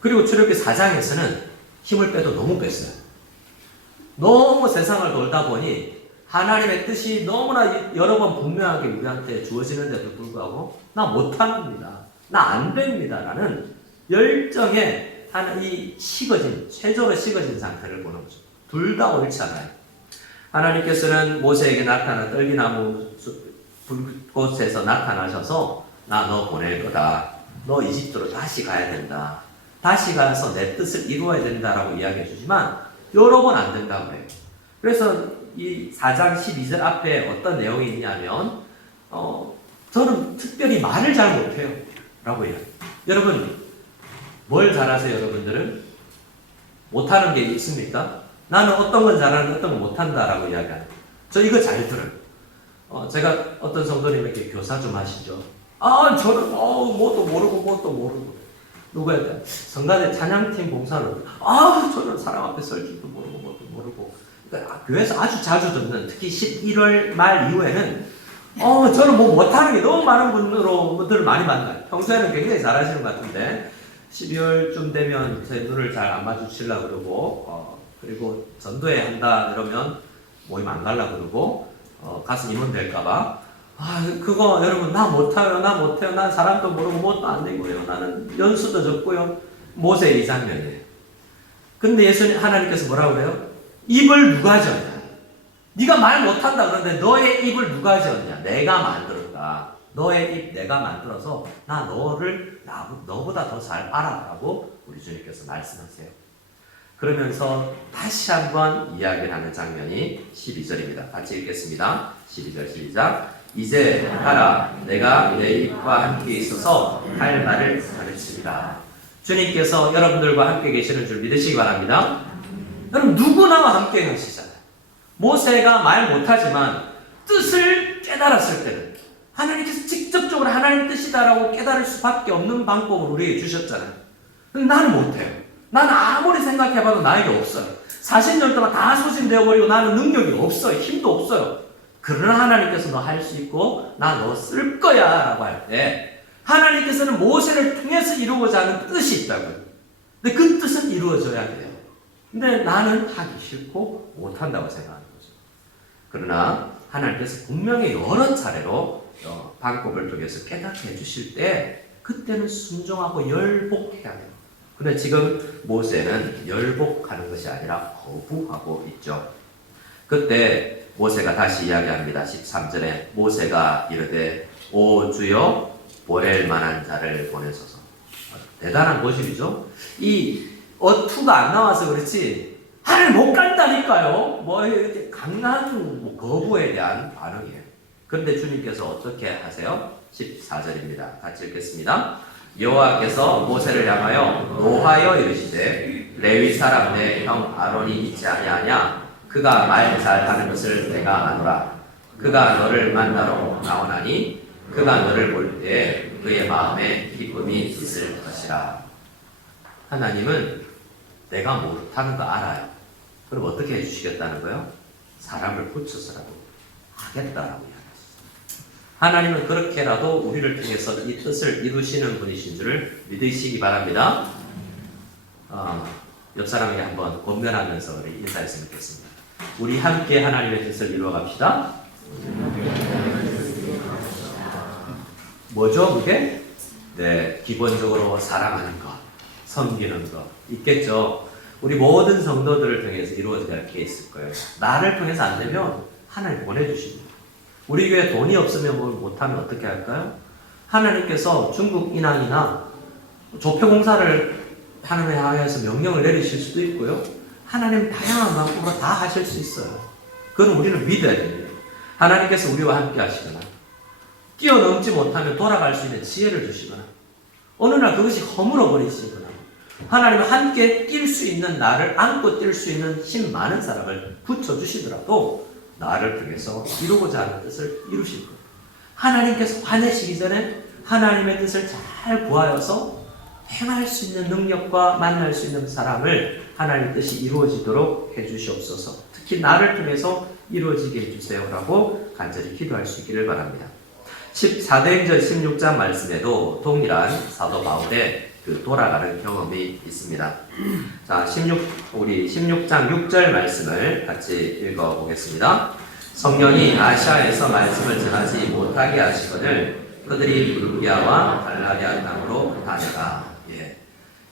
그리고 출애굽기 4장에서는 힘을 빼도 너무 뺐어요. 너무 세상을 돌다 보니 하나님의 뜻이 너무나 여러 번 분명하게 우리한테 주어지는데도 불구하고 나 못합니다. 나 안 됩니다. 라는 열정에 이 식어진, 최저로 식어진 상태를 보는 거죠. 둘 다 옳지 않아요. 하나님께서는 모세에게 나타나 떨기나무 곳에서 나타나셔서 나 너 보낼 거다. 너 이집트로 다시 가야 된다. 다시 가서 내 뜻을 이루어야 된다라고 이야기해 주지만 여러 번 안 된다고 해요. 그래서 이 4장 12절 앞에 어떤 내용이 있냐면 저는 특별히 말을 잘 못해요. 라고 해요. 여러분 뭘 잘하세요? 여러분들은? 못하는 게 있습니까? 나는 어떤 건 잘하는데 어떤 건 못한다라고 이야기하는 저 이거 잘 들어요. 제가 어떤 성도님에게 교사 좀 하시죠. 아, 저는 뭣도 모르고 누구야? 성가대 찬양팀 봉사는 저는 사람 앞에 설 줄도 모르고 뭣도 모르고. 그러니까 교회에서 아주 자주 듣는, 특히 11월 말 이후에는 저는 뭐 못하는 게 너무 많은 분들 많이 만나요. 평소에는 굉장히 잘하시는 것 같은데 12월쯤 되면 제 눈을 잘 안 마주치려고 그러고 그리고 전도회 한다 이러면 모임 안 가려고 그러고 가서 임원 될까봐 그거 여러분 나 못해요 난 사람도 모르고 뭣도 안 되고요 나는 연수도 적고요. 모세의 이 장면이에요. 근데 하나님께서 뭐라고 그래요? 입을 누가 지었냐? 네가 말 못한다 그러는데 너의 입을 누가 지었냐? 내가 만들었다. 너의 입 내가 만들어서 나 너를 너보다 더 잘 알아라고 우리 주님께서 말씀하세요. 그러면서 다시 한번 이야기를 하는 장면이 12절입니다. 같이 읽겠습니다. 12절 시작. 이제 가라. 내가 내 입과 함께 있어서 할 말을 가르치리라. 주님께서 여러분들과 함께 계시는 줄 믿으시기 바랍니다. 여러분 누구나와 함께 계시잖아요. 모세가 말 못하지만 뜻을 깨달았을 때는 하나님께서 직접적으로 하나님 뜻이다라고 깨달을 수밖에 없는 방법을 우리에게 주셨잖아요. 근데 나는 못해요. 나는 아무리 생각해봐도 나에게 없어요. 40년 동안 다 소진되어버리고 나는 능력이 없어요. 힘도 없어요. 그러나 하나님께서 너 할 수 있고 나 너 쓸 거야 라고 할 때 하나님께서는 모세를 통해서 이루고자 하는 뜻이 있다고요. 근데 그 뜻은 이루어져야 돼요. 근데 나는 하기 싫고 못한다고 생각하는 거죠. 그러나 하나님께서 분명히 여러 차례로 방법을 통해서 깨닫게 해주실 때 그때는 순종하고 열복해야 돼요. 근데 지금 모세는 열복하는 것이 아니라 거부하고 있죠. 그때 모세가 다시 이야기합니다. 13절에 모세가 이르되 오 주여 보낼 만한 자를 보내소서. 대단한 고집이죠. 이 어투가 안 나와서 그렇지 하늘 못 간다니까요. 뭐 이렇게 강한 거부에 대한 반응이에요. 그런데 주님께서 어떻게 하세요? 14절입니다. 같이 읽겠습니다. 여호와께서 모세를 향하여 노하여 이르시되 레위 사람 내 형 아론이 있지 아니하냐? 그가 말 잘하는 것을 내가 아노라. 그가 너를 만나러 나오나니 그가 너를 볼 때에 그의 마음에 기쁨이 있을 것이라. 하나님은 내가 못하는 거 알아요. 그럼 어떻게 해주시겠다는 거예요? 사람을 붙여서라도 하겠다라고 이야기하셨어요. 하나님은 그렇게라도 우리를 통해서 이 뜻을 이루시는 분이신 줄을 믿으시기 바랍니다. 옆 사람에게 한번 권면하면서 우리 인사했으면 좋겠습니다. 우리 함께 하나님의 뜻을 이루어 갑시다. 뭐죠 그게? 네, 기본적으로 사랑하는 것, 섬기는 것 있겠죠. 우리 모든 성도들을 통해서 이루어져야 게 있을 거예요. 나를 통해서 안 되면 하나님 보내주십니다. 우리 교회 돈이 없으면 뭘 못하면 어떻게 할까요? 하나님께서 중국 인왕이나 조폐공사를 하나님에 향해서 명령을 내리실 수도 있고요. 하나님 다양한 방법으로 다 하실 수 있어요. 그건 우리는 믿어야 됩니다. 하나님께서 우리와 함께 하시거나 뛰어넘지 못하면 돌아갈 수 있는 지혜를 주시거나 어느 날 그것이 허물어 버리시거나 하나님은 함께 뛸 수 있는 나를 안고 뛸 수 있는 힘 많은 사람을 붙여주시더라도 나를 통해서 이루고자 하는 뜻을 이루실 거예요. 하나님께서 화내시기 전에 하나님의 뜻을 잘 구하여서 행할 수 있는 능력과 만날 수 있는 사람을 하나님의 뜻이 이루어지도록 해주시옵소서. 특히 나를 통해서 이루어지게 해주세요라고 간절히 기도할 수 있기를 바랍니다. 14대행전 16장 말씀에도 동일한 사도 바울의 그 돌아가는 경험이 있습니다. 자, 우리 16장 6절 말씀을 같이 읽어보겠습니다. 성령이 아시아에서 말씀을 전하지 못하게 하시거늘 그들이 부르기아와 갈라디아 땅으로 다녀가.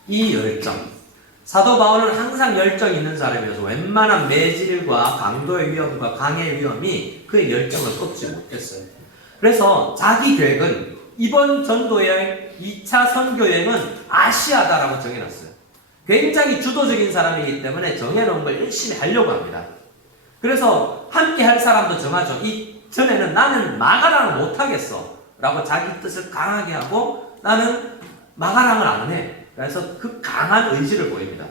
이 열정, 사도 바울은 항상 열정이 있는 사람이어서 웬만한 매질과 강도의 위험과 강의 위험이 그의 열정을 꺾지 못했어요. 그래서 자기 계획은 이번 전도여행 2차 선교여행은 아시아다라고 정해놨어요. 굉장히 주도적인 사람이기 때문에 정해놓은 걸 열심히 하려고 합니다. 그래서 함께 할 사람도 정하죠. 이전에는 나는 마가랑을 못하겠어 라고 자기 뜻을 강하게 하고 나는 마가랑을 안 해. 그래서 그 강한 의지를 보입니다.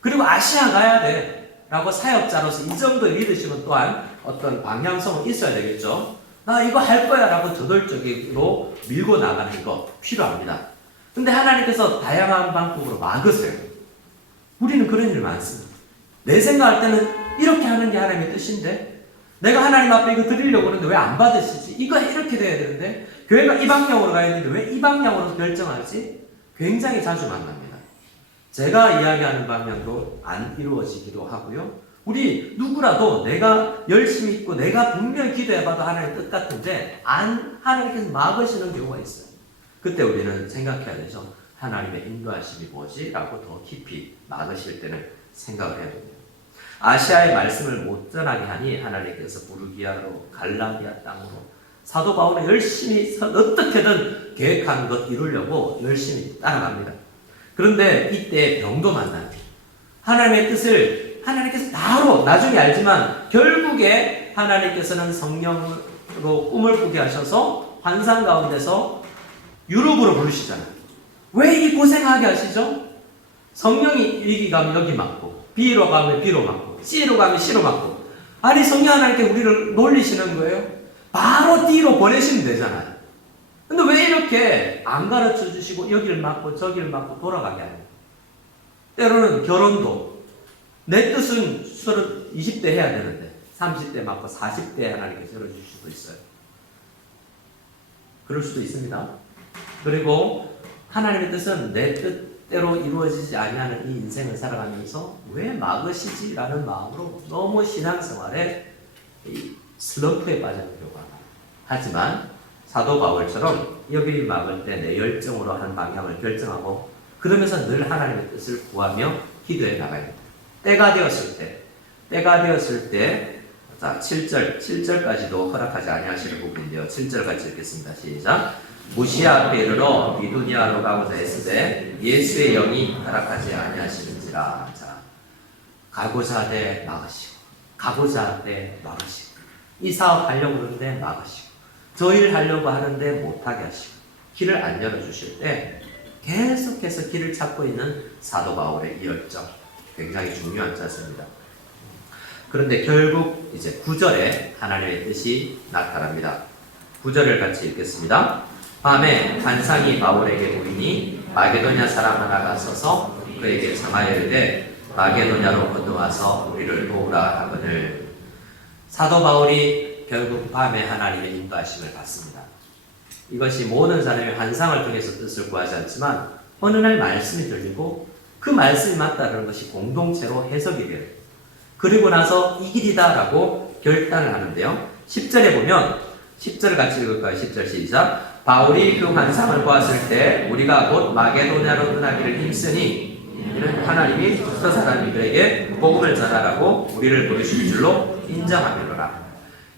그리고 아시아 가야 돼 라고 사역자로서 이 정도의 리더십은 또한 어떤 방향성은 있어야 되겠죠. 나 이거 할 거야 라고 저돌적으로 밀고 나가는 거 필요합니다. 근데 하나님께서 다양한 방법으로 막으세요. 우리는 그런 일 많습니다. 내 생각할 때는 이렇게 하는 게 하나님의 뜻인데 내가 하나님 앞에 이거 드리려고 하는데 왜 안 받으시지? 이거 이렇게 돼야 되는데 교회가 이 방향으로 가야 되는데 왜 이 방향으로 결정하지? 굉장히 자주 만납니다. 제가 이야기하는 방향도 안 이루어지기도 하고요. 우리 누구라도 내가 열심히 있고 내가 분명히 기도해봐도 하나님의 뜻 같은데 하나님께서 막으시는 경우가 있어요. 그때 우리는 생각해야 되죠. 하나님의 인도하심이 뭐지? 라고 더 깊이 막으실 때는 생각을 해야 됩니다. 아시아의 말씀을 못 전하게 하니 하나님께서 부르기아로 갈라디아 땅으로 사도 바울은 열심히 어떻게든 계획한 것 이루려고 열심히 따라갑니다. 그런데 이때 병도 만나요. 하나님의 뜻을 하나님께서 바로 나중에 알지만 결국에 하나님께서는 성령으로 꿈을 꾸게 하셔서 환상 가운데서 유럽으로 부르시잖아요. 왜 이 고생하게 하시죠? 성령이 여기 가면 여기 맞고 B로 가면 B로 맞고 C로 가면 C로 맞고 아니 성령 하나님께 우리를 놀리시는 거예요? 바로 D로 보내시면 되잖아요. 근데 왜 이렇게 안 가르쳐 주시고 여기를 맞고 저기를 맞고 돌아가게 하냐? 때로는 결혼도 내 뜻은 20대 해야 되는데 30대 맞고 40대에 하나님께서 열어주실 수도 있어요. 그럴 수도 있습니다. 그리고 하나님의 뜻은 내 뜻대로 이루어지지 아니하는 이 인생을 살아가면서 왜 막으시지? 라는 마음으로 너무 신앙생활에 슬럼프에 빠지는 경우가 많아요. 하지만 사도 바울처럼 여기를 막을 때 내 열정으로 한 방향을 결정하고 그러면서 늘 하나님의 뜻을 구하며 기도해 나가야 됩니다. 때가 되었을 때, 자, 7절까지도 허락하지 아니하시는 부분인데요. 7절 같이 읽겠습니다. 시작. 무시아 앞에 이르러 비두니아로 가고자 했으되 예수의 영이 허락하지 아니하시는지라. 자, 가고자 하되 막으시고, 가고자 하되 막으시고, 이 사업 하려고 하는데 막으시고, 저 일 하려고 하는데 못하게 하시고, 길을 안 열어주실 때 계속해서 길을 찾고 있는 사도 바울의 이 열정. 굉장히 중요한 자세입니다. 그런데 결국 이제 9절에 하나님의 뜻이 나타납니다. 9절을 같이 읽겠습니다. 밤에 환상이 바울에게 보이니 마게도냐 사람 하나가 서서 그에게 청하여 이르되 마게도냐로 건너와서 우리를 도우라 하거늘. 사도 바울이 결국 밤에 하나님의 인도하심을 받습니다. 이것이 모든 사람이 환상을 통해서 뜻을 구하지 않지만 어느 날 말씀이 들리고 그 말씀이 맞다는 것이 공동체로 해석이 돼요. 그리고 나서 이 길이다라고 결단을 하는데요. 10절에 보면 10절을 같이 읽을까요? 10절 시작. 바울이 그 환상을 보았을 때 우리가 곧 마게도냐로 떠나기를 힘쓰니 이는 하나님이 저 사람들에게 복음을 전하라고 우리를 부르실 줄로 인정하노라.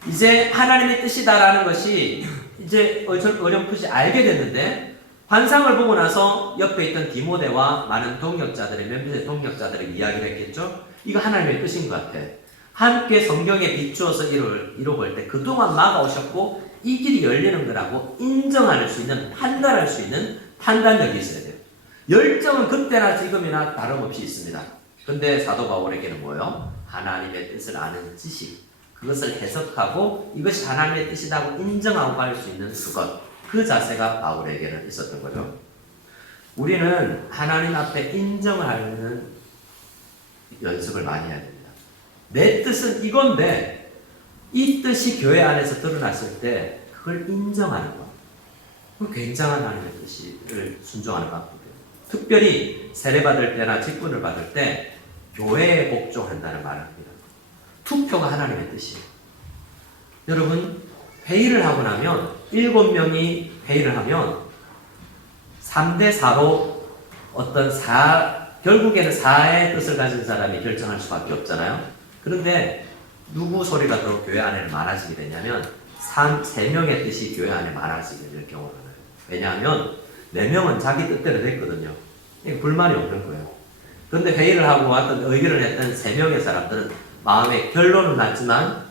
이제 하나님의 뜻이다라는 것이 이제 어렴풋이 알게 됐는데 환상을 보고 나서 옆에 있던 디모데와 많은 동역자들의 몇몇의 동역자들의 이야기를 했겠죠. 이거 하나님의 뜻인 것 같아. 함께 성경에 비추어서 이뤄볼 때 그동안 막아오셨고 이 길이 열리는 거라고 인정할 수 있는, 판단할 수 있는 판단력이 있어야 돼요. 열정은 그때나 지금이나 다름없이 있습니다. 근데 사도 바울에게는 뭐예요? 하나님의 뜻을 아는 지식, 그것을 해석하고 이것이 하나님의 뜻이라고 인정하고 갈 수 있는 그것, 그 자세가 바울에게는 있었던 거죠. 우리는 하나님 앞에 인정을 하는 연습을 많이 해야 됩니다. 내 뜻은 이건데 이 뜻이 교회 안에서 드러났을 때 그걸 인정하는 것. 그 굉장한 하나님의 뜻을 순종하는 방법이에요. 특별히 세례받을 때나 직분을 받을 때 교회에 복종한다는 말을 합니다. 투표가 하나님의 뜻이에요. 여러분 회의를 하고 나면 7명이 회의를 하면 3대4로 결국에는 4의 뜻을 가진 사람이 결정할 수밖에 없잖아요. 그런데 누구 소리가 더 교회 안에 많아지게 되냐면 3명의 뜻이 교회 안에 많아지게 될 경우가 많아요. 왜냐하면 4명은 자기 뜻대로 됐거든요. 불만이 없는 거예요. 그런데 회의를 하고 어떤 의견을 했던 3명의 사람들은 마음에 결론은 났지만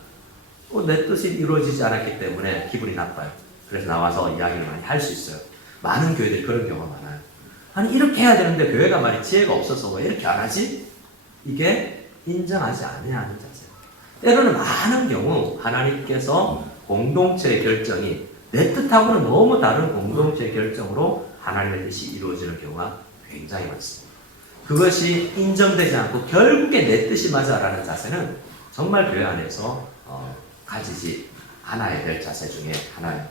내 뜻이 이루어지지 않았기 때문에 기분이 나빠요. 그래서 나와서 이야기를 많이 할 수 있어요. 많은 교회들이 그런 경우가 많아요. 아니 이렇게 해야 되는데 교회가 말이 지혜가 없어서 왜 이렇게 안 하지? 이게 인정하지 않아야 하는 자세예요. 때로는 많은 경우 하나님께서 공동체의 결정이 내 뜻하고는 너무 다른 공동체의 결정으로 하나님의 뜻이 이루어지는 경우가 굉장히 많습니다. 그것이 인정되지 않고 결국에 내 뜻이 맞아라는 자세는 정말 교회 안에서 가지지 않아야 될 자세 중에 하나입니다.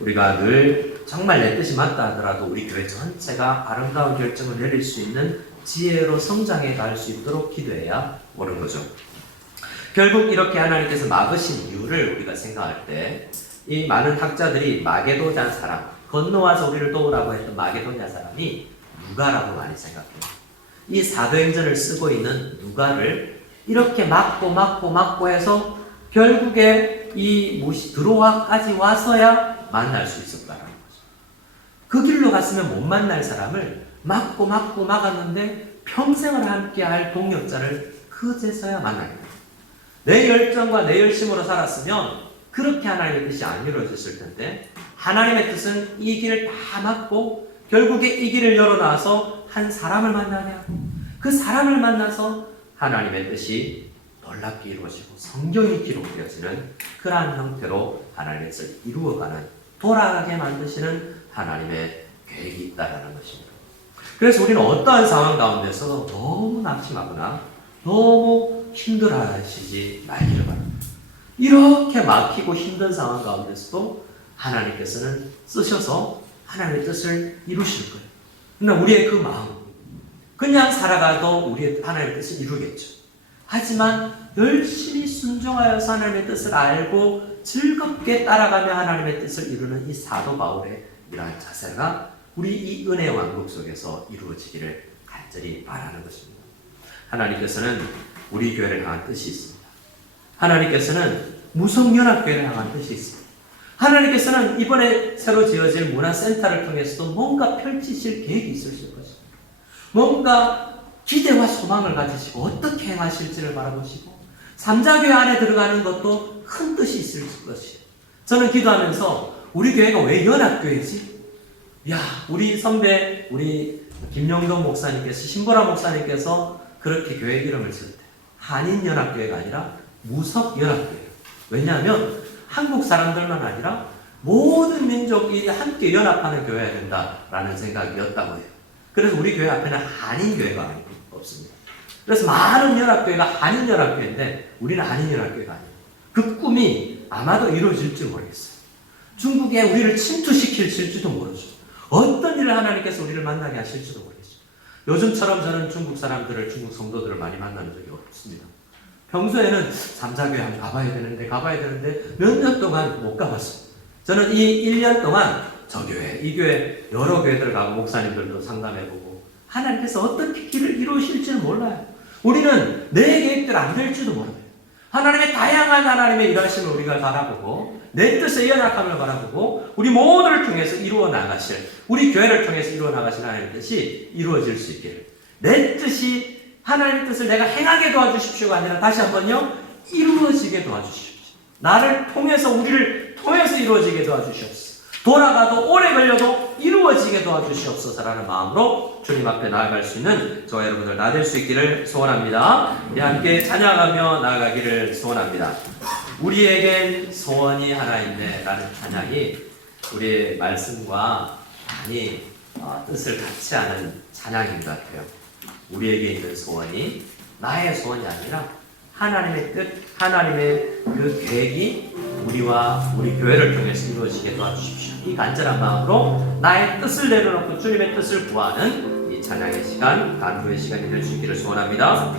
우리가 늘 정말 내 뜻이 맞다 하더라도 우리 교회 전체가 아름다운 결정을 내릴 수 있는 지혜로 성장해 갈 수 있도록 기도해야 옳은 거죠. 결국 이렇게 하나님께서 막으신 이유를 우리가 생각할 때 이 많은 학자들이 마게도냐 사람, 건너와서 우리를 도우라고 했던 마게도냐 사람이 누가라고 많이 생각해요. 이 사도행전을 쓰고 있는 누가를 이렇게 막고 해서 결국에 이 드로아까지 와서야 만날 수 있었다는 거죠. 그 길로 갔으면 못 만날 사람을 막고 막았는데 평생을 함께 할 동역자를 그제서야 만나게 돼요. 내 열정과 내 열심으로 살았으면 그렇게 하나님의 뜻이 안 이루어졌을 텐데 하나님의 뜻은 이 길을 다 막고 결국에 이 길을 열어놔서 한 사람을 만나게 하고 그 사람을 만나서 하나님의 뜻이 놀랍게 이루어지고 성경이 기록되어지는 그러한 형태로 하나님의 뜻을 이루어가는 돌아가게 만드시는 하나님의 계획이 있다는 것입니다. 그래서 우리는 어떠한 상황 가운데서 너무 낙심하거나 너무 힘들어하시지 말기를 바랍니다. 이렇게 막히고 힘든 상황 가운데서도 하나님께서는 쓰셔서 하나님의 뜻을 이루실 거예요. 그러나 우리의 그 마음, 그냥 살아가도 우리의 하나님의 뜻을 이루겠죠. 하지만 열심히 순종하여서 하나님의 뜻을 알고 즐겁게 따라가며 하나님의 뜻을 이루는 이 사도 바울의 이러한 자세가 우리 이 은혜 왕국 속에서 이루어지기를 간절히 바라는 것입니다. 하나님께서는 우리 교회를 향한 뜻이 있습니다. 하나님께서는 무성연합교회를 향한 뜻이 있습니다. 하나님께서는 이번에 새로 지어질 문화센터를 통해서도 뭔가 펼치실 계획이 있을 것입니다. 뭔가 기대와 소망을 가지시고 어떻게 행하실지를 바라보시고 삼자교회 안에 들어가는 것도 큰 뜻이 있을 것이에요. 저는 기도하면서 우리 교회가 왜 연합교회지? 우리 선배 우리 김영동 목사님께서 신보라 목사님께서 그렇게 교회 이름을 지을 때 한인연합교회가 아니라 무석연합교회예요. 왜냐하면 한국 사람들만 아니라 모든 민족이 함께 연합하는 교회여야 된다라는 생각이었다고 해요. 그래서 우리 교회 앞에는 한인교회가 없습니다. 그래서 많은 연합교회가 한인연합교회인데 우리는 한인연합교회가 아니에요. 그 꿈이 아마도 이루어질지 모르겠어요. 중국에 우리를 침투시킬지도 모르죠. 어떤 일을 하나님께서 우리를 만나게 하실지도 모르겠죠. 요즘처럼 저는 중국 중국 성도들을 많이 만나는 적이 없습니다. 평소에는 삼자교회 한번 가봐야 되는데 몇 년 동안 못 가봤어요. 저는 이 1년 동안 저 교회, 이 교회 여러 교회들 가고 목사님들도 상담해보고 하나님께서 어떻게 길을 이루실지는 몰라요. 우리는 내 계획대로 안 될지도 몰라요. 하나님의 다양한 하나님의 일하심을 우리가 바라보고 내 뜻의 연약함을 바라보고 우리 모두를 통해서 이루어 나가실 우리 교회를 통해서 이루어 나가실 하나님의 뜻이 이루어질 수 있기를 내 뜻이 하나님의 뜻을 내가 행하게 도와주십시오가 아니라 다시 한번요 이루어지게 도와주십시오. 나를 통해서 우리를 통해서 이루어지게 도와주시옵소서. 돌아가도 오래 걸려도 이루어지게 도와주시옵소서라는 마음으로 주님 앞에 나아갈 수 있는 저와 여러분들 다 될 수 있기를 소원합니다. 함께 찬양하며 나아가기를 소원합니다. 우리에겐 소원이 하나 있네 라는 찬양이 우리의 말씀과 많이 뜻을 같이 하는 찬양인 것 같아요. 우리에게 있는 소원이 나의 소원이 아니라 하나님의 뜻, 하나님의 그 계획이 우리와 우리 교회를 통해서 이루어지게 도와주십시오. 이 간절한 마음으로 나의 뜻을 내려놓고 주님의 뜻을 구하는 이 찬양의 시간, 간구의 시간이 될 수 있기를 소원합니다.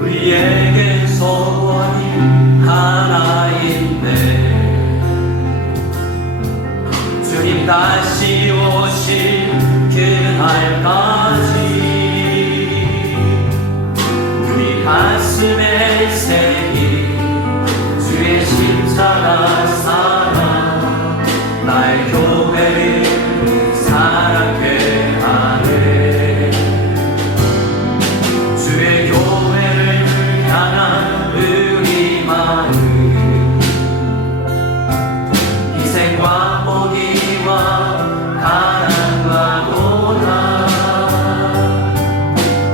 우리에게 소원이 하나 있네. 주님 다시 오실 그날까지 우리 가슴에 새긴 주의 십자가 사랑 나의 교회를 사랑케 하네. 주의 교회를 향한 우리 마음 희생과 포기와 가난과 고난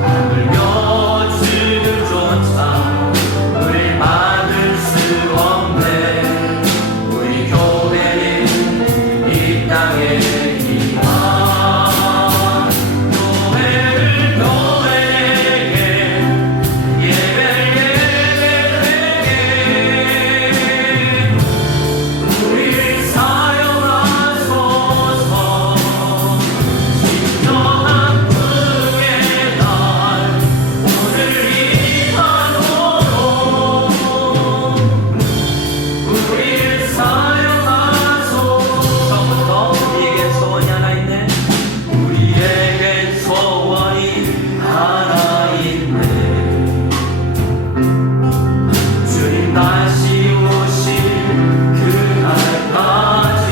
하물며 주조차 땅의 희망 교회를 교회에게 예배에게 우리를 사용하소서 진정한 풍의 날 오늘 임하도록 우리를 사용하소서. 우리에겐 소원이 하나 있네. 우리에겐 소원이 하나 있네. 주님 다시 오실 그날까지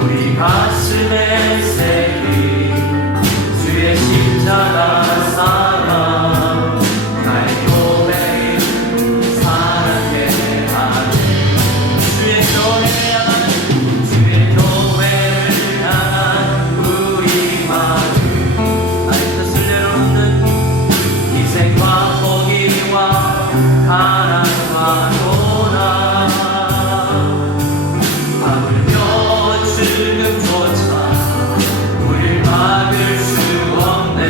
우리 가슴에 새긴 주의 십자가 사랑 날 교회를 사랑해 하네. 주의 교회를 향한 우리 마음 나의 뜻을 내려놓는 희생과 포기와 가난과 고난 하물며 죽음조차 우릴 막을 수 없네.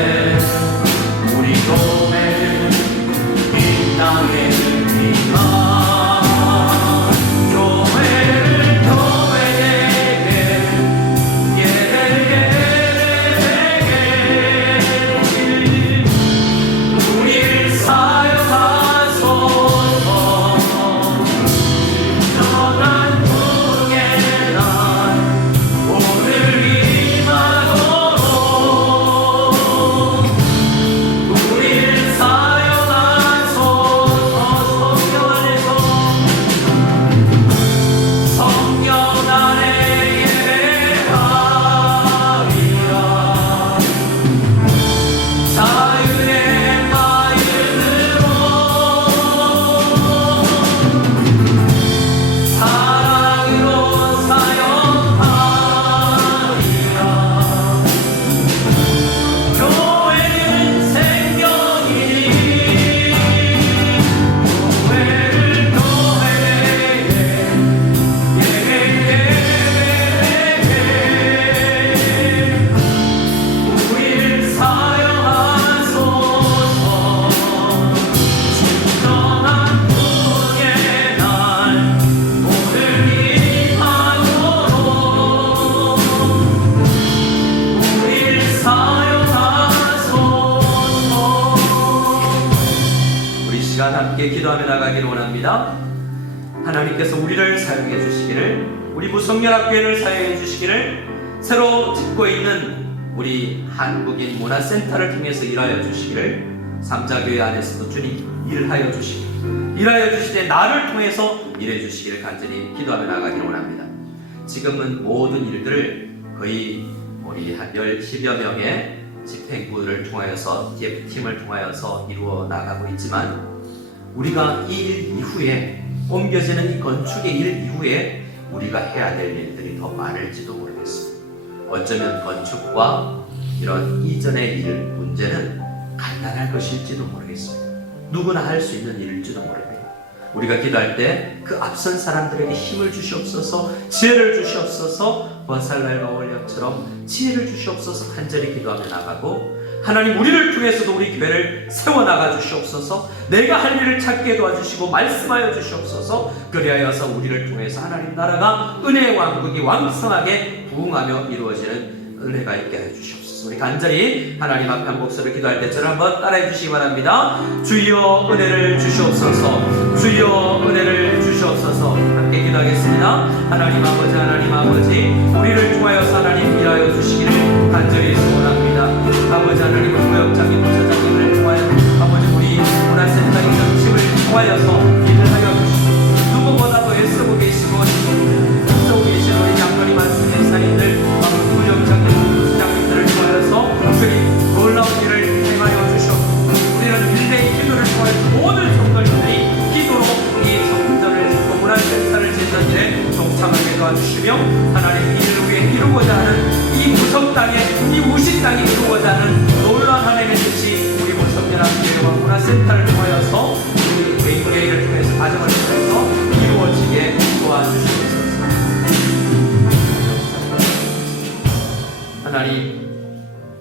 우리 교회는 이 땅의 희망 교회를 교회에게 예배에게 우리를 사용하소서 진정한 풍의 날 오늘 임하도록 우리를 사용하소서. 성경 안에 예배하리라 자유의 마음으로 사랑으로 사용하리라. 교회는 생명이니 교회를 교회에게 우리를 사용하소서 진정한 풍의 날 오늘 임하도록 우리를 사용하소서. 우리 시간 함께 기도하며 나가기를 원합니다. 하나님께서 우리를 사용해 주시기를, 우리 무성연합교회를 사용해 주시기를, 새로 짓고 있는 우리 한국인 문화센터를 통해서 일하여 주시기를, 삼자교회 안에서도 주님 일하여 주시기를, 일하여 주시되 나를 통해서 일해 주시기를 간절히 기도하며 나가기를 원합니다. 지금은 모든 일들을 거의 우리 한 10여 명의 집행부를 통하여서 팀을 통하여서 이루어 나가고 있지만 우리가 이 일 이후에 옮겨지는 이 건축의 일 이후에 우리가 해야 될 일들이 더 많을지도 모르겠습니다. 어쩌면 건축과 이런 이전의 일 문제는 간단할 것일지도 모르겠습니다. 누구나 할 수 있는 일일지도 모릅니다. 우리가 기도할 때 그 앞선 사람들에게 힘을 주시옵소서, 지혜를 주시옵소서, 버살날과 올려처럼 지혜를 주시옵소서 간절히 기도하며 나가고, 하나님 우리를 통해서도 우리 교회를 세워나가 주시옵소서, 내가 할 일을 찾게 도와주시고 말씀하여 주시옵소서. 그리하여서 우리를 통해서 하나님 나라가 은혜의 왕국이 왕성하게 부흥하며 이루어지는 은혜가 있게 하여 주시옵소서. 우리 간절히 하나님 앞에 한 목소리를 기도할 때처럼 한번 따라해 주시기 바랍니다. 주여 은혜를 주시옵소서, 주여 은혜를 주시옵소서. 함께 기도하겠습니다. 하나님 아버지, 하나님 아버지, 우리를 통하여서 하나님 일하여 주시기를 간절히 소원합니다. 아버지 하나님, 구역장님, 부처장님을 통하여 아버지 우리 문화센터의 팀을 통하여서 일을 하여 주시고, 누구보다도 애쓰고 계시고 힘쓰고 계신 우리 양거리 말씀 행사님들, 구역장님, 부처장님들을 통하여서 주님 놀라운 일을 행하여 주시옵소서. 우리는 일대의 기도를 통하여 모든 성도님들이 기도로 이 성전을 문화센터를 짓는 일에 동참하게 도와주시며, 하나님 이를 위해 이루고자 하는 이 무성 땅에, 이 우시 땅에 이루고자 하는 놀라운 하나님의 뜻이 우리 무성연합교회와 문화센터를 통하여서 우리 개인교회를 통해서 가정을 통해서 이루어지게 도와주시옵소서. 하나님,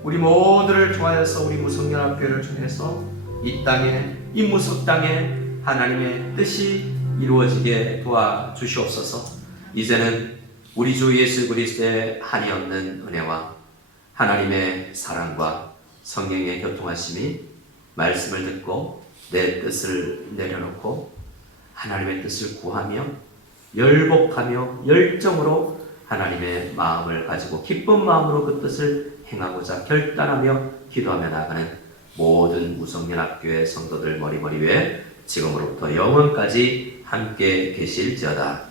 우리 모두를 좋아해서 우리 무성연합교회를 통해서 이 땅에, 이 무속 땅에 하나님의 뜻이 이루어지게 도와주시옵소서. 이제는 우리 주 예수 그리스도의 한이 없는 은혜와 하나님의 사랑과 성령의 교통하심이 말씀을 듣고 내 뜻을 내려놓고 하나님의 뜻을 구하며 열복하며 열정으로 하나님의 마음을 가지고 기쁜 마음으로 그 뜻을 행하고자 결단하며 기도하며 나가는 모든 무성연합교회 성도들 머리머리 위에 지금으로부터 영원까지 함께 계실지어다.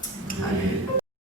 아멘.